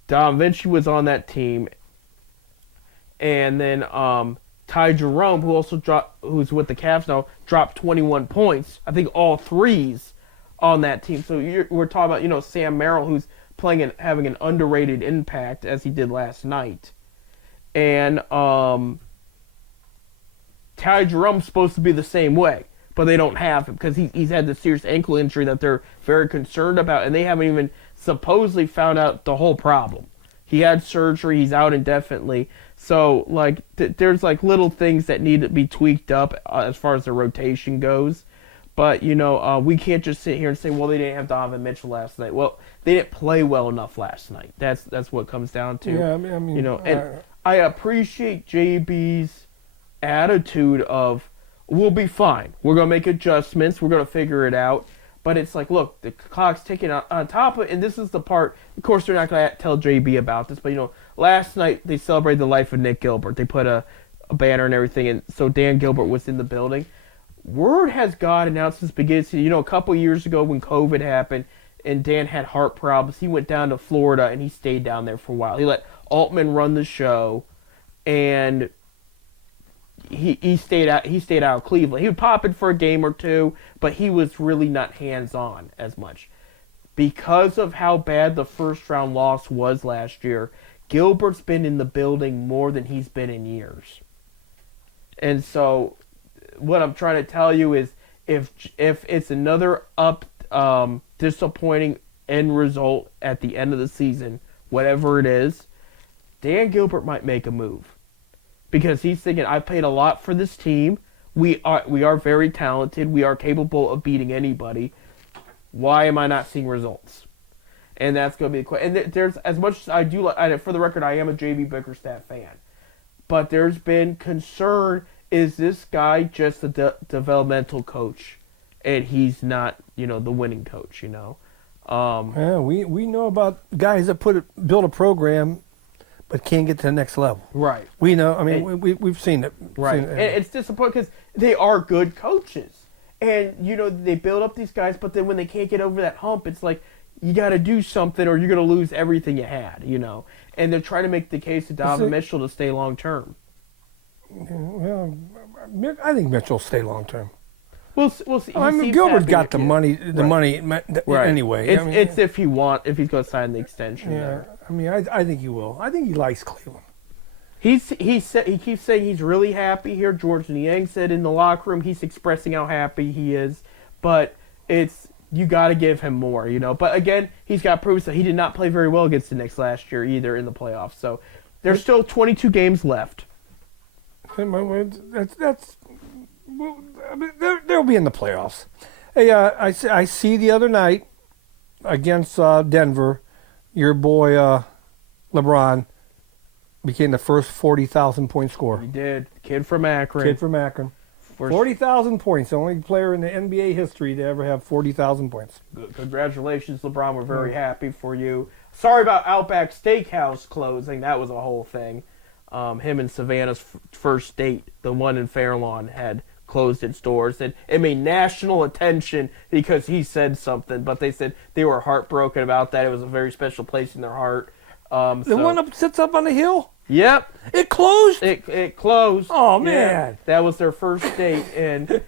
Dom Vinci was on that team. And then Ty Jerome, who's with the Cavs now, dropped 21 points. I think all threes on that team. So we're talking about, Sam Merrill, who's playing and having an underrated impact as he did last night. And Ty Jerome's supposed to be the same way, but they don't have him because he's had this serious ankle injury that they're very concerned about, and they haven't even supposedly found out the whole problem. He had surgery. He's out indefinitely. So, like, there's, like, little things that need to be tweaked up as far as the rotation goes. But, we can't just sit here and say, well, they didn't have Donovan Mitchell last night. Well, they didn't play well enough last night. That's what it comes down to. Yeah, I mean and I appreciate JB's attitude of, we'll be fine. We're going to make adjustments. We're going to figure it out. But it's like, look, the clock's ticking on top of it, and this is the part, of course, they're not going to tell JB about this, but, last night they celebrated the life of Nick Gilbert. They put a banner and everything, and so Dan Gilbert was in the building. Word has gotten out since the beginning. A couple years ago when COVID happened and Dan had heart problems, he went down to Florida and he stayed down there for a while. He let Altman run the show, and he stayed out of Cleveland. He would pop in for a game or two, but he was really not hands-on as much. Because of how bad the first-round loss was last year, Gilbert's been in the building more than he's been in years. And so what I'm trying to tell you is if it's another disappointing end result at the end of the season, whatever it is, Dan Gilbert might make a move. Because he's thinking, I paid a lot for this team. We are very talented. We are capable of beating anybody. Why am I not seeing results? And that's going to be the question. And there's, as much as I do, for the record, I am a JB Bickerstaff fan. But there's been concern, is this guy just a developmental coach? And he's not, the winning coach, Yeah, we know about guys that build a program but can't get to the next level. Right. We know. I mean, we've seen it. Right. And it's disappointing because they are good coaches. And, they build up these guys, but then when they can't get over that hump, it's like, you got to do something or you're going to lose everything you had, And they're trying to make the case to Donovan Mitchell to stay long term. Well, I think Mitchell will stay long term. We'll see. I mean, Gilbert got the money. Right. Anyway. It's if he's going to sign the extension. Yeah, there. I mean, I think he will. I think he likes Cleveland. He keeps saying he's really happy here. George Niang said in the locker room he's expressing how happy he is, but you got to give him more, But again, he's got proof that he did not play very well against the Knicks last year either in the playoffs. So there's still 22 games left. That's well, I mean, they'll be in the playoffs. Hey, I see the other night against Denver, your boy LeBron became the first 40,000 point scorer. He did. Kid from Akron. 40,000 points. The only player in the NBA history to ever have 40,000 points. Good. Congratulations, LeBron. We're very happy for you. Sorry about Outback Steakhouse closing. That was a whole thing. Him and Savannah's first date, the one in Fairlawn, had closed its doors. And it made national attention because he said something. But they said they were heartbroken about that. It was a very special place in their heart. The one that sits up on the hill? Yep. It closed. It closed. Oh, Yeah, man. that was their first date, and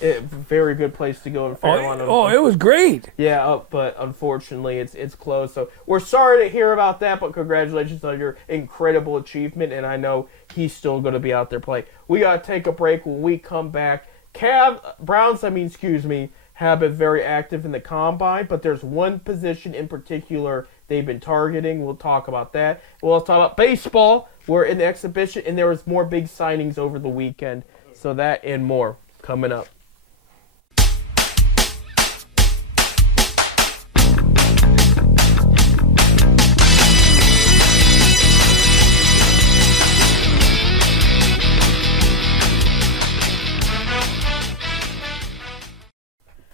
very good place to go in Fairlawn. It was great. Yeah, but unfortunately, it's closed. So we're sorry to hear about that, but congratulations on your incredible achievement. And I know he's still going to be out there playing. We got to take a break. When we come back, Browns have been very active in the combine, but there's one position in particular they've been targeting. We'll talk about that. We'll also talk about baseball. We're in the exhibition, and there was more big signings over the weekend. So that and more coming up.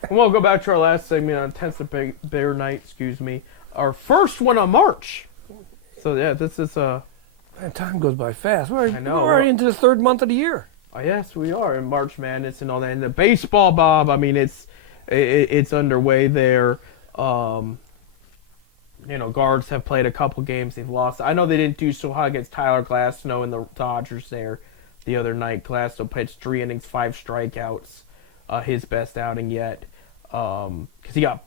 And we'll go back to our last segment on Intensive Bear Night, Our first one on March. So, yeah, this is Man, time goes by fast. I know. We're already into the third month of the year. Oh, yes, we are in March Madness and all that. And the baseball, Bob, I mean, it's underway there. Guards have played a couple games. They've lost. I know they didn't do so hot against Tyler Glasnow and the Dodgers there the other night. Glasnow pitched 3 innings, 5 strikeouts. His best outing yet. Because he got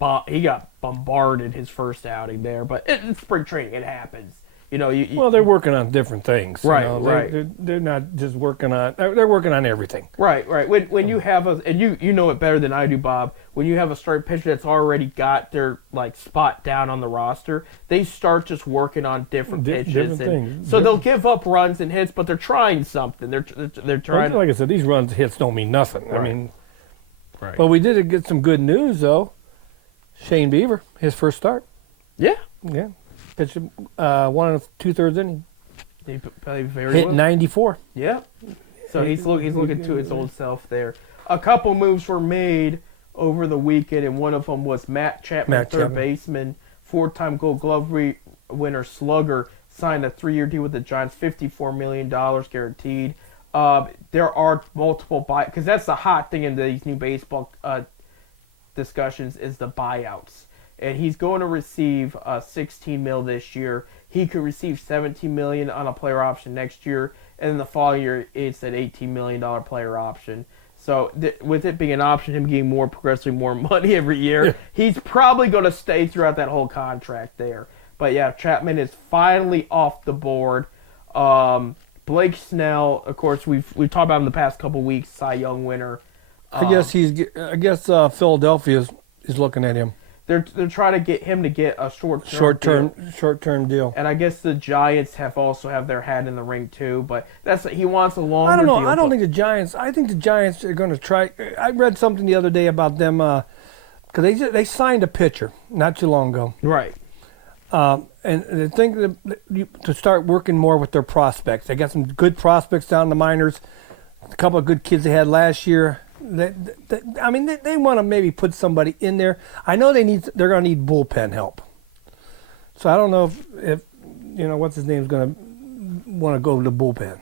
bombarded his first outing there. But it's spring training. It happens. They're working on different things. Right, right. They're not just working on. They're working on everything. Right. When you have and you know it better than I do, Bob. When you have a starting pitcher that's already got their spot down on the roster, they start just working on different pitches. Different things. So they'll give up runs and hits, but they're trying something. They're trying. Like I said, these runs hits don't mean nothing. Right. I mean, right. But we did get some good news though. Shane Beaver, his first start. Yeah. Yeah. Pitched 1 2/3 inning. He played very Hit well. 94. Yeah. So he's looking to his old self there. A couple moves were made over the weekend, and one of them was Matt Chapman, third baseman, 4-time Gold Glove winner slugger, signed a 3-year deal with the Giants, $54 million guaranteed. There are multiple because that's the hot thing in these new baseball discussions is the buyouts. And he's going to receive $16 million this year. He could receive $17 million on a player option next year, and then the following year it's an $18 million player option. So with it being an option, him getting progressively more money every year, he's probably going to stay throughout that whole contract there. But yeah, Chapman is finally off the board. Blake Snell, of course, we've talked about him the past couple weeks, Cy Young winner. I guess Philadelphia is looking at him. They're trying to get him to get a short-term deal. And I guess the Giants have their hat in the ring too, but he wants a longer I don't know. deal. I don't think the Giants. I think the Giants are going to try. I read something the other day about them because they signed a pitcher not too long ago. Right. And they think to start working more with their prospects. They got some good prospects down in the minors. A couple of good kids they had last year. They want to maybe put somebody in there. I know they're going to need bullpen help. So I don't know if what's his name's going to want to go to the bullpen.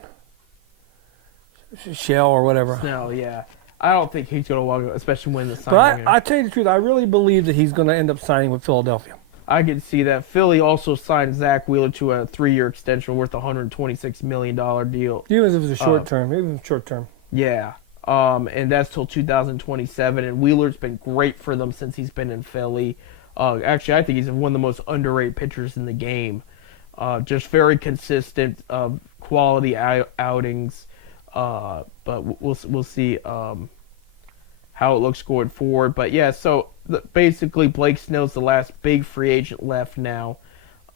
Shell or whatever. No, yeah. I don't think he's going to want to, especially when the signing. But I tell you the truth, I really believe that he's going to end up signing with Philadelphia. I can see that. Philly also signed Zach Wheeler to a 3-year extension worth $126 million deal. Even if it was a short term. Yeah. And that's till 2027. And Wheeler's been great for them since he's been in Philly. Actually, I think he's one of the most underrated pitchers in the game. Just very consistent, quality outings. But we'll see how it looks going forward. But yeah, so basically Blake Snell's the last big free agent left now.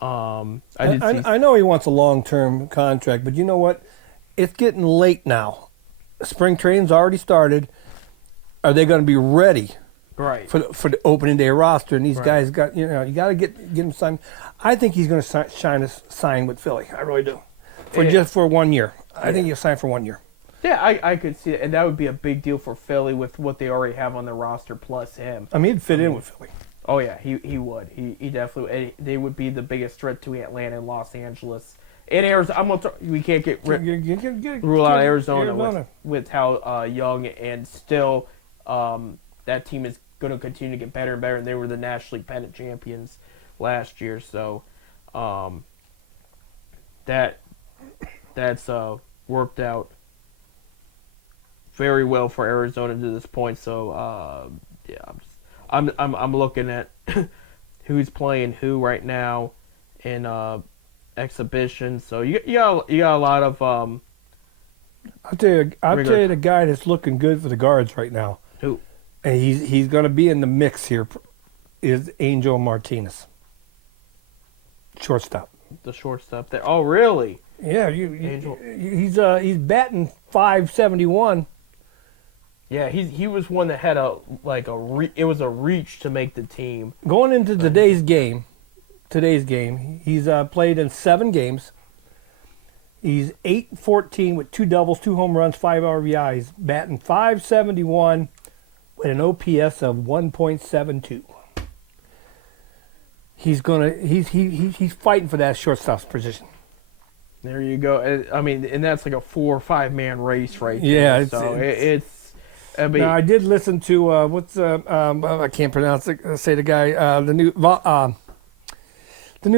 I know he wants a long-term contract, but you know what? It's getting late now. Spring training's already started. Are they going to be ready for the opening day roster? And these guys got you got to get them signed. I think he's going to sign with Philly. I really do. Just for 1 year. I think he'll sign for 1 year. Yeah, I could see it, and that would be a big deal for Philly with what they already have on their roster plus him. I mean, he'd fit in with Philly. Oh yeah, he would. He definitely. They would be the biggest threat to Atlanta and Los Angeles. In Arizona, we can't rule out Arizona with how young and still that team is going to continue to get better and better. And they were the National League pennant champions last year, so that's worked out very well for Arizona to this point. So yeah, I'm looking at who's playing who right now in exhibition. So you got a lot of I'll tell you the guy that's looking good for the guards right now. Who? And he's going to be in the mix here. Is Angel Martinez, shortstop. the shortstop there. Oh, really? Yeah, Angel. he's batting .571. Yeah, he was one that had it was a reach to make the team. Going into today's game, he's played in 7 games. He's 8-14 with 2 doubles, 2 home runs, 5 RBIs, batting .571 with an OPS of 1.72. He's fighting for that shortstop position. There you go. I mean, and that's like a 4 or 5 man race right there. Yeah, so it's I mean, now I did listen to I can't pronounce it. Say the guy the new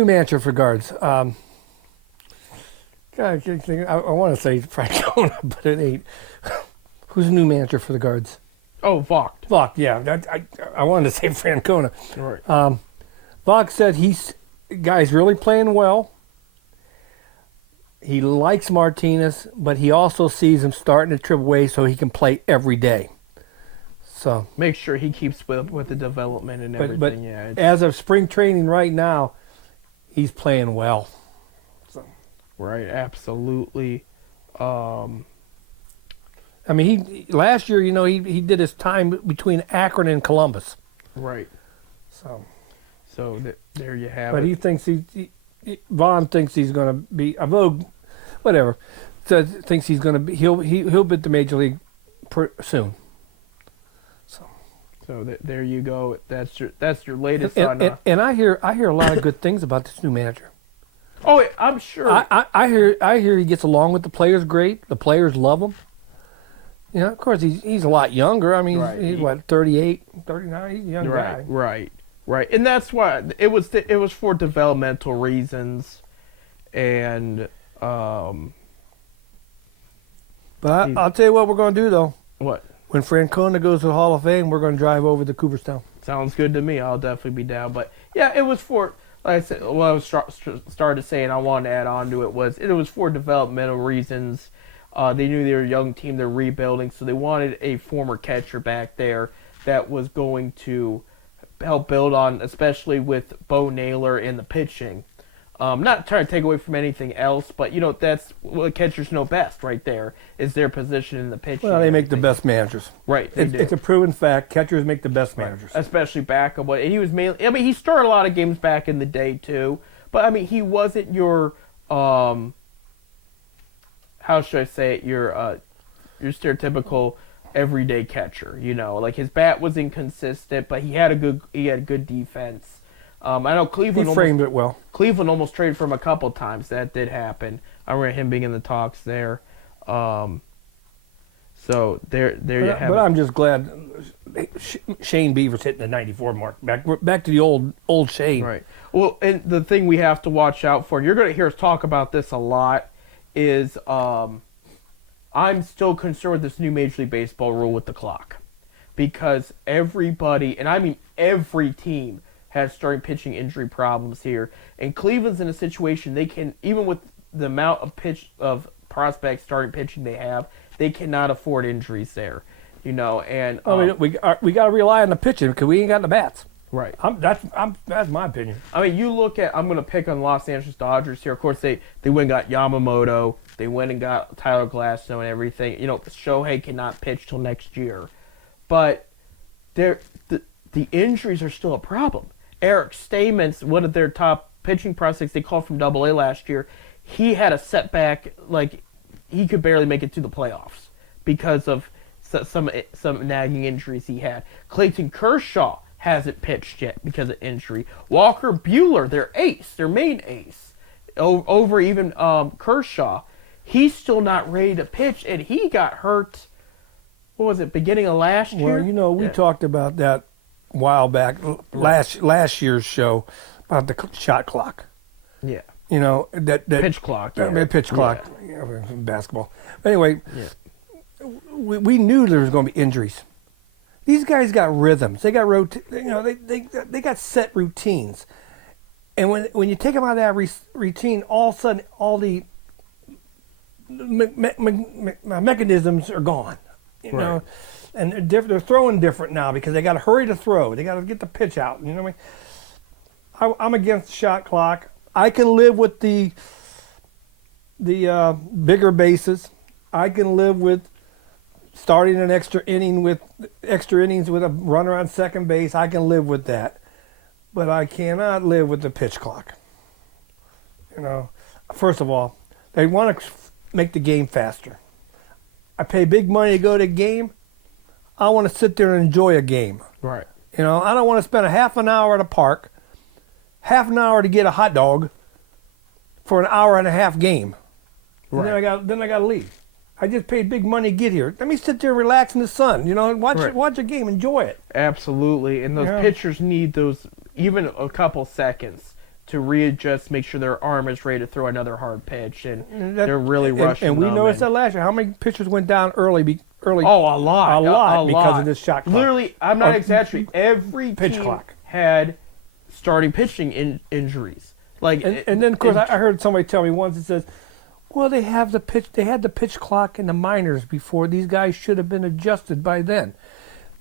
manager for guards. God, I want to say Francona, but it ain't. Who's the new manager for the guards? oh, Vogt. Vogt, yeah. I wanted to say Francona. Right. Vogt said guy's really playing well. He likes Martinez, but he also sees him starting to trip away so he can play every day. So Make sure he keeps with the development and everything. but yeah. as of spring training right now, he's playing well. Right. Absolutely. I mean, last year, he did his time between Akron and Columbus. Right. So, There you have but it. he thinks Vaughn thinks he's going to be whatever. Thinks he's going to be. He'll be at the major league soon. So there you go. That's your latest And, on. and I hear a lot of good things about this new manager. Oh, I'm sure. I hear he gets along with the players great. The players love him. Of course he's a lot younger. I mean, Right. he's what 38, 39. He's a young guy. Right. And that's why it was for developmental reasons, and But I'll tell you what we're going to do though. what When Francona goes to the Hall of Fame, we're going to drive over to Cooperstown. sounds good to me. I'll definitely be down. But yeah, it was for. Like I said, what I was started saying, I wanted to add on to it was for developmental reasons. They knew they were a young team, they're rebuilding, so they wanted a former catcher back there that was going to help build on, especially with Bo Naylor in the pitching. Not trying to take away from anything else, but that's what catchers know best. Right there is their position in the pitching. Well, they make the best managers. Right, they do. It's a proven fact. Catchers make the best managers. Especially back of what, and he was mainly. I mean, he started a lot of games back in the day too, but I mean, he wasn't your how should I say it? Your stereotypical everyday catcher. Like his bat was inconsistent, but he had good defense. I know He Cleveland framed it well. Cleveland almost traded for him a couple times. That did happen. I remember him being in the talks there. So there you have But it. I'm just glad Shane Beaver's hitting the 94 mark. Back to the old Shane. Right. Well, and the thing we have to watch out for, you're going to hear us talk about this a lot, is I'm still concerned with this new Major League Baseball rule with the clock. Because everybody, and I mean every team, has starting pitching injury problems here. And Cleveland's in a situation they can, even with the amount of prospects starting pitching they have, they cannot afford injuries there. And we got to rely on the pitching because we ain't got the bats. right. That's my opinion. I mean, you look at, I'm going to pick on Los Angeles Dodgers here. Of course, they went and got Yamamoto. They went and got Tyler Glasnow and everything. Shohei cannot pitch till next year. But the injuries are still a problem. Eric Stamens, one of their top pitching prospects they called from Double-A last year, he had a setback, like he could barely make it to the playoffs because of some nagging injuries he had. Clayton Kershaw hasn't pitched yet because of injury. Walker Buehler, their main ace, over even Kershaw, he's still not ready to pitch, and he got hurt. What was it, beginning of last year? Well, we talked about that a while back, last year's show, about the shot clock. Yeah. You know, that Pitch clock. Yeah. pitch clock, basketball. Anyway, we knew there was going to be injuries. These guys got rhythms. They got they got set routines. And when you take them out of that routine, all of a sudden, all the mechanisms are gone. You know, and they're throwing different now because they got to hurry to throw. They got to get the pitch out. You know what I mean? I'm against the shot clock. I can live with the bigger bases. I can live with starting an extra innings with a runner on second base. I can live with that, but I cannot live with the pitch clock. You know, first of all, they want to make the game faster. I pay big money to go to a game. I want to sit there and enjoy a game. Right. You know, I don't want to spend a half an hour at a park, half an hour to get a hot dog for an hour and a half game. Right. And then I got to leave. I just paid big money to get here. Let me sit there and relax in the sun. You know, watch a game, enjoy it. Absolutely. And those pitchers need those even a couple seconds to readjust, make sure their arm is ready to throw another hard pitch, and they're really rushing. And we noticed that last year. How many pitchers went down early? Oh, a lot because of this shot clock. Literally, I'm not exaggerating. Every pitch team clock had starting pitching injuries. Like, and then of course I heard somebody tell me once. It says, "Well, they had the pitch clock in the minors before. These guys should have been adjusted by then."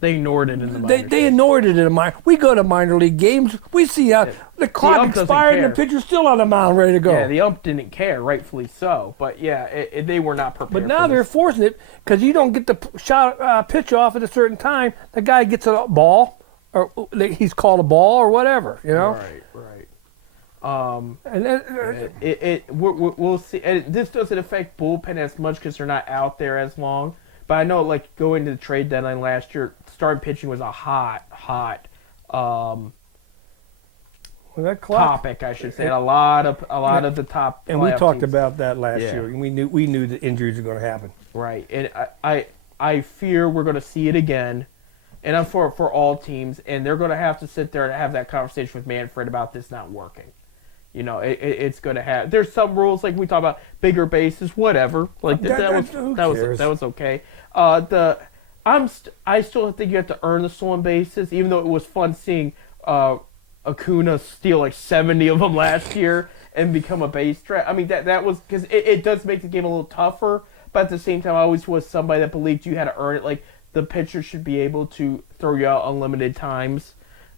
They ignored it in the minors. They ignored it in the minor. We go to minor league games. We see the clock expired and the pitcher's still on the mound ready to go. Yeah, the ump didn't care, rightfully so. But yeah, they were not prepared. But now they're forcing it because you don't get the pitch off at a certain time. The guy gets a ball, or he's called a ball or whatever. You know. Right. And we'll see. And this doesn't affect bullpen as much because they're not out there as long. But I know, like, going to the trade deadline last year, starting pitching was a hot topic, I should say. A lot of the top. And we talked about that last year. And we knew the injuries were going to happen. Right, and I fear we're going to see it again, and I'm for all teams, and they're going to have to sit there and have that conversation with Manfred about this not working. You know, it's going to have. There's some rules like we talk about bigger bases, whatever. Like that was okay. I still think you have to earn the stolen bases, even though it was fun seeing Acuna steal like 70 of them last year and become a base threat. I mean that was because it does make the game a little tougher, but at the same time, I always was somebody that believed you had to earn it. Like the pitcher should be able to throw you out unlimited times.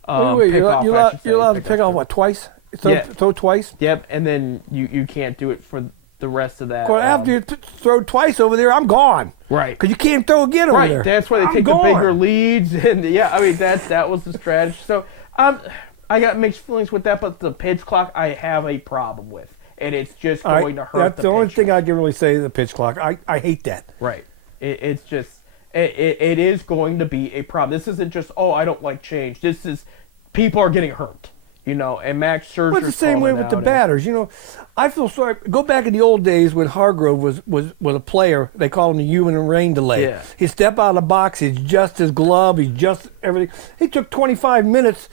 Wait, you're allowed to pick off what, twice? Throw twice? Yep, and then you can't do it for the rest of that. Well, after you throw twice over there, I'm gone. Right. Because you can't throw again over there. Right, that's why they take the bigger leads. And yeah, I mean, that was the strategy. So I got mixed feelings with that, but the pitch clock I have a problem with. And it's just going to hurt That's the only thing I can really say to the pitch clock. I hate that. Right. It's just, it is going to be a problem. This isn't just, I don't like change. This is, people are getting hurt. You know, and Max Scherzer. Well, it's the same way with the batters. You know, I feel sorry. Go back in the old days when Hargrove was a player. They called him the human rain delay. Yeah. He'd step out of the box. He'd adjust his glove. He'd adjust everything. He took 25 minutes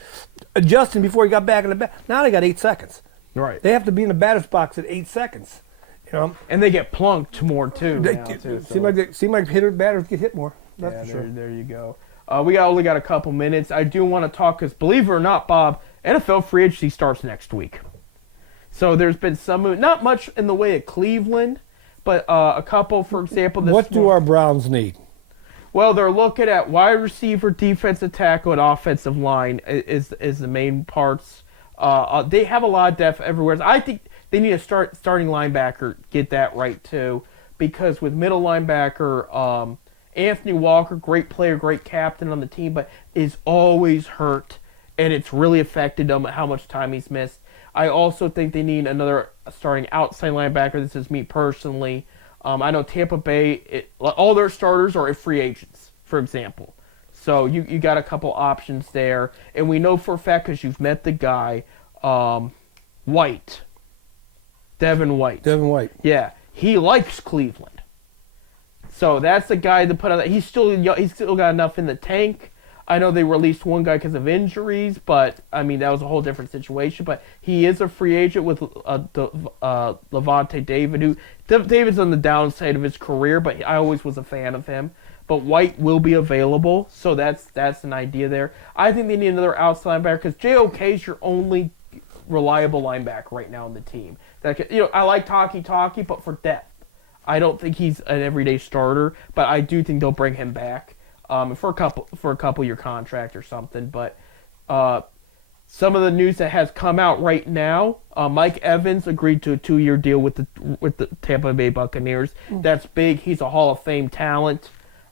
adjusting before he got back in the bat. Now they got 8 seconds. Right. They have to be in the batter's box at 8 seconds. You know. And they get plunked more too. Seem like batters get hit more. That's for sure. There you go. We only got a couple minutes. I do want to talk because, believe it or not, Bob, NFL free agency starts next week. So there's been some move, not much in the way of Cleveland, but a couple, for example. What do our Browns need? Well, they're looking at wide receiver, defensive tackle, and offensive line is the main parts. They have a lot of depth everywhere. I think they need a starting linebacker, get that right too, because with middle linebacker, Anthony Walker, great player, great captain on the team, but is always hurt. And it's really affected him how much time he's missed. I also think they need another starting outside linebacker. This is me personally. I know Tampa Bay, all their starters are free agents, for example. So you got a couple options there. And we know for a fact, because you've met the guy, White. Devin White. Yeah. He likes Cleveland. So that's the guy to put on that. He's still got enough in the tank. I know they released one guy because of injuries, but I mean that was a whole different situation. But he is a free agent with Levante David, who David's on the downside of his career, but I always was a fan of him. But White will be available, so that's an idea there. I think they need another outside linebacker because JOK is your only reliable linebacker right now on the team. I like Talkie, but for depth, I don't think he's an everyday starter. But I do think they'll bring him back for a couple year contract or something. But some of the news that has come out right now, Mike Evans agreed to a 2-year deal with the Tampa Bay Buccaneers. That's big. He's a Hall of Fame talent.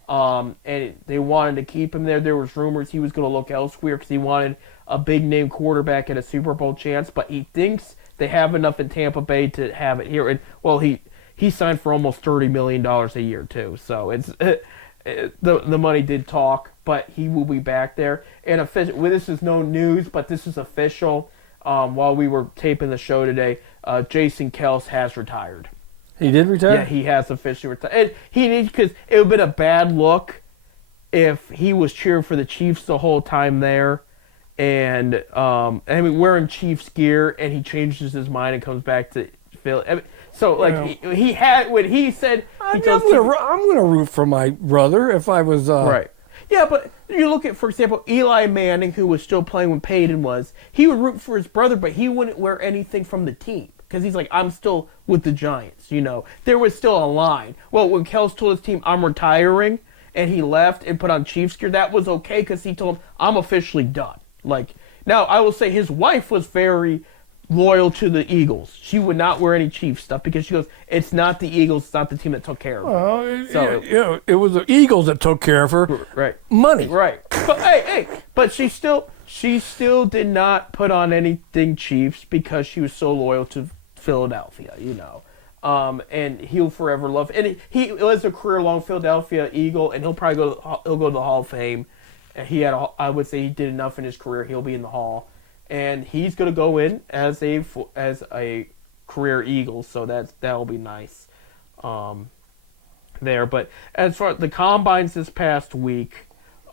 And they wanted to keep him there. There was rumors he was going to look elsewhere because he wanted a big-name quarterback and a Super Bowl chance, but he thinks they have enough in Tampa Bay to have it here. And, well, he signed for almost $30 million a year, too. So it's the money did talk, but he will be back there. And this is no news, but this is official. While we were taping the show today, Jason Kelce has retired. He did retire? Yeah, he has officially retired. He needs, because it would have been a bad look if he was cheering for the Chiefs the whole time there, and I mean wearing Chiefs gear, and he changes his mind and comes back to Philly. I mean, so like he had when he said I'm gonna root for my brother if I was right. Yeah, but you look at, for example, Eli Manning, who was still playing when Peyton was. He would root for his brother, but he wouldn't wear anything from the team. Because he's like, I'm still with the Giants, There was still a line. Well, when Kelce told his team, I'm retiring, and he left and put on Chiefs gear, that was okay because he told him, I'm officially done. Now, I will say his wife was very loyal to the Eagles. She would not wear any Chiefs stuff because she goes, it's not the Eagles, it's not the team that took care of her. It was the Eagles that took care of her. Right. Money. Right. But but she still did not put on anything Chiefs because she was so loyal to Philadelphia, and he'll forever love. And he was a career-long Philadelphia Eagle, and he'll probably go to the Hall of Fame. And I would say he did enough in his career. He'll be in the Hall, and he's going to go in as a career Eagle. So that'll be nice, there. But as far as the combines this past week,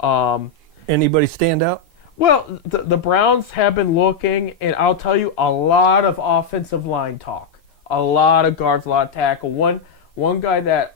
Anybody stand out? well, the Browns have been looking, and I'll tell you, a lot of offensive line talk, a lot of guards, a lot of tackle. One guy that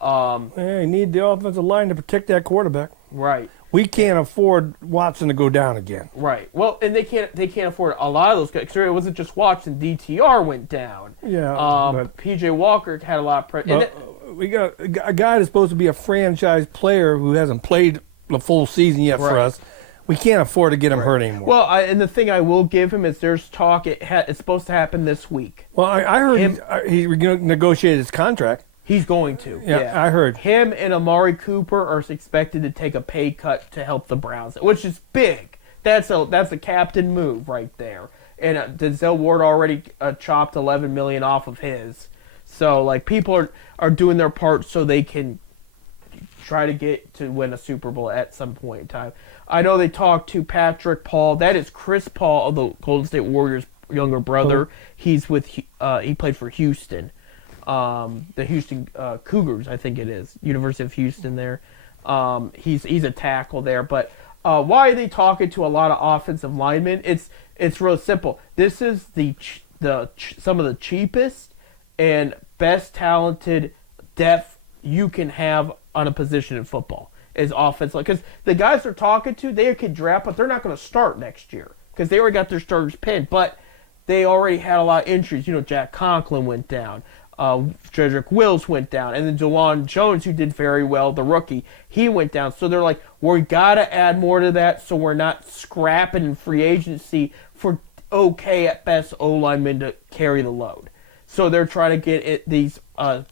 You need the offensive line to protect that quarterback. right. We can't afford Watson to go down again. Right. Well, and they can't afford a lot of those guys. It wasn't just Watson. DTR went down. Yeah. PJ Walker had a lot of pressure. We got a guy that's supposed to be a franchise player who hasn't played the full season yet for Right. us. We can't afford to get him hurt anymore. Well, and the thing I will give him is there's talk. It's supposed to happen this week. Well, I heard he negotiated his contract. He's going to. Yeah, I heard. Him and Amari Cooper are expected to take a pay cut to help the Browns, which is big. That's a captain move right there. And Denzel Ward already chopped $11 million off of his. So people are doing their part so they can try to get to win a Super Bowl at some point in time. I know they talked to Patrick Paul. That is Chris Paul of the Golden State Warriors' younger brother. He's with he played for Houston. The Houston Cougars, I think it is, University of Houston. There, he's a tackle there. But why are they talking to a lot of offensive linemen? It's real simple. This is some of the cheapest and best talented depth you can have on a position in football is offensive. Because the guys they're talking to, they could draft, but they're not going to start next year because they already got their starters pinned. But they already had a lot of injuries. Jack Conklin went down. Jedrick Wills went down, and then Jawan Jones, who did very well, the rookie, he went down. So they're like, we got to add more to that so we're not scrapping in free agency for okay at best O-linemen to carry the load. So they're trying to get these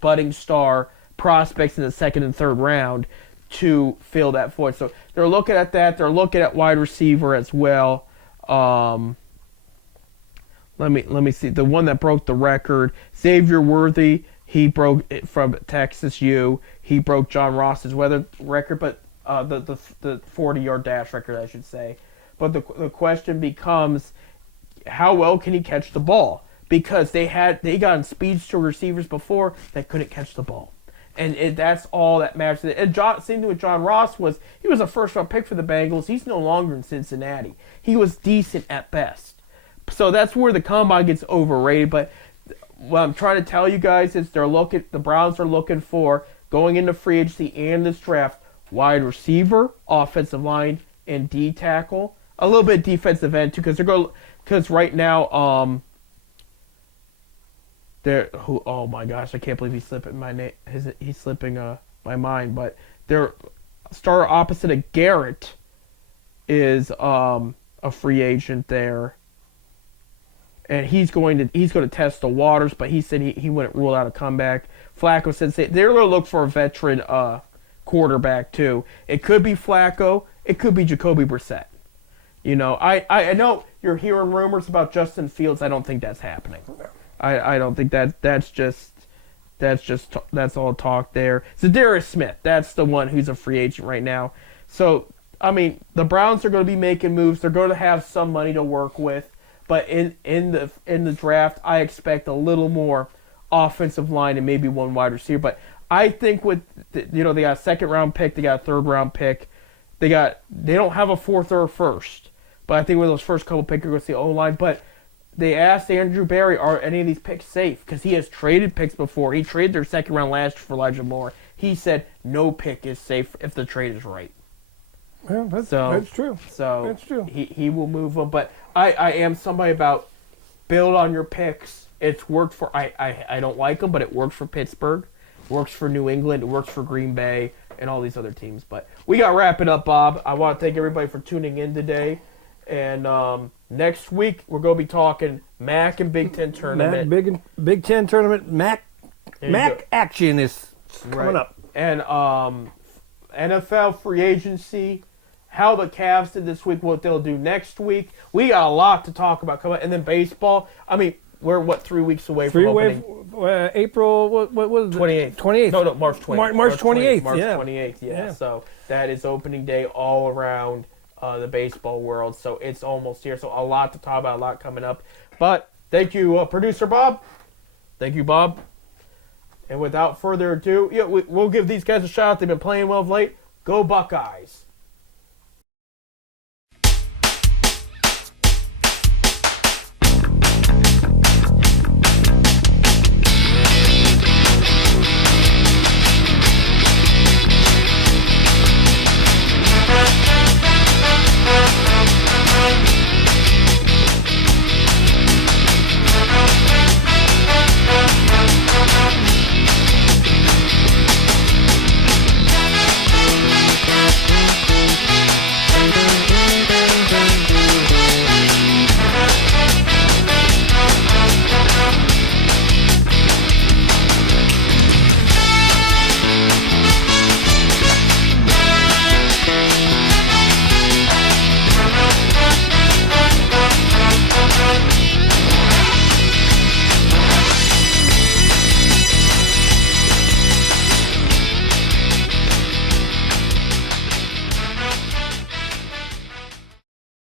budding star prospects in the second and third round to fill that void. So they're looking at that. They're looking at wide receiver as well. Let me see. The one that broke the record, Xavier Worthy, he broke it from Texas U. He broke John Ross's weather record, but the 40-yard dash record, I should say. But the question becomes, how well can he catch the ball? Because they got speedster receivers before that couldn't catch the ball. And that's all that matters. And same thing with John Ross he was a first-round pick for the Bengals. He's no longer in Cincinnati. He was decent at best. So that's where the combine gets overrated. But what I'm trying to tell you guys is the Browns are looking for, going into free agency and this draft, wide receiver, offensive line, and D tackle. A little bit of defensive end too, because right now oh my gosh, I can't believe he's slipping my name. He's slipping my mind. But their starter opposite of Garrett is a free agent there. And he's going to test the waters, but he said he wouldn't rule out a comeback. Flacco said they're going to look for a veteran quarterback too. It could be Flacco. It could be Jacoby Brissett. You know, I know you're hearing rumors about Justin Fields. I don't think that's happening. I don't think that's all talk there. Zadarius Smith, that's the one who's a free agent right now. So I mean, the Browns are going to be making moves. They're going to have some money to work with. But in the draft, I expect a little more offensive line and maybe one wide receiver. But I think they got a second-round pick, they got a third-round pick, they don't have a fourth or a first. But I think with those first couple picks, you're going to see O-line. But they asked Andrew Berry, are any of these picks safe? Because he has traded picks before. He traded their second round last year for Elijah Moore. He said no pick is safe if the trade is right. Well, that's true. So that's true. He will move them. But I am somebody about build on your picks. It's worked for I don't like them, but it works for Pittsburgh, works for New England, it works for Green Bay, and all these other teams. But we got to wrap it up, Bob. I want to thank everybody for tuning in today. And next week we're going to be talking MAC and Big Ten tournament. Big Ten tournament. MAC action is coming up. And NFL free agency. How the Cavs did this week, what they'll do next week. We got a lot to talk about coming. And then baseball. I mean, we're 3 weeks away from opening? April, what was it? 28th. 28th. No, March 28th. March 28th, March yeah. 28th, yeah. So that is opening day all around the baseball world. So it's almost here. So a lot to talk about, a lot coming up. But thank you, Producer Bob. Thank you, Bob. And without further ado, we'll give these guys a shout. They've been playing well of late. Go Buckeyes.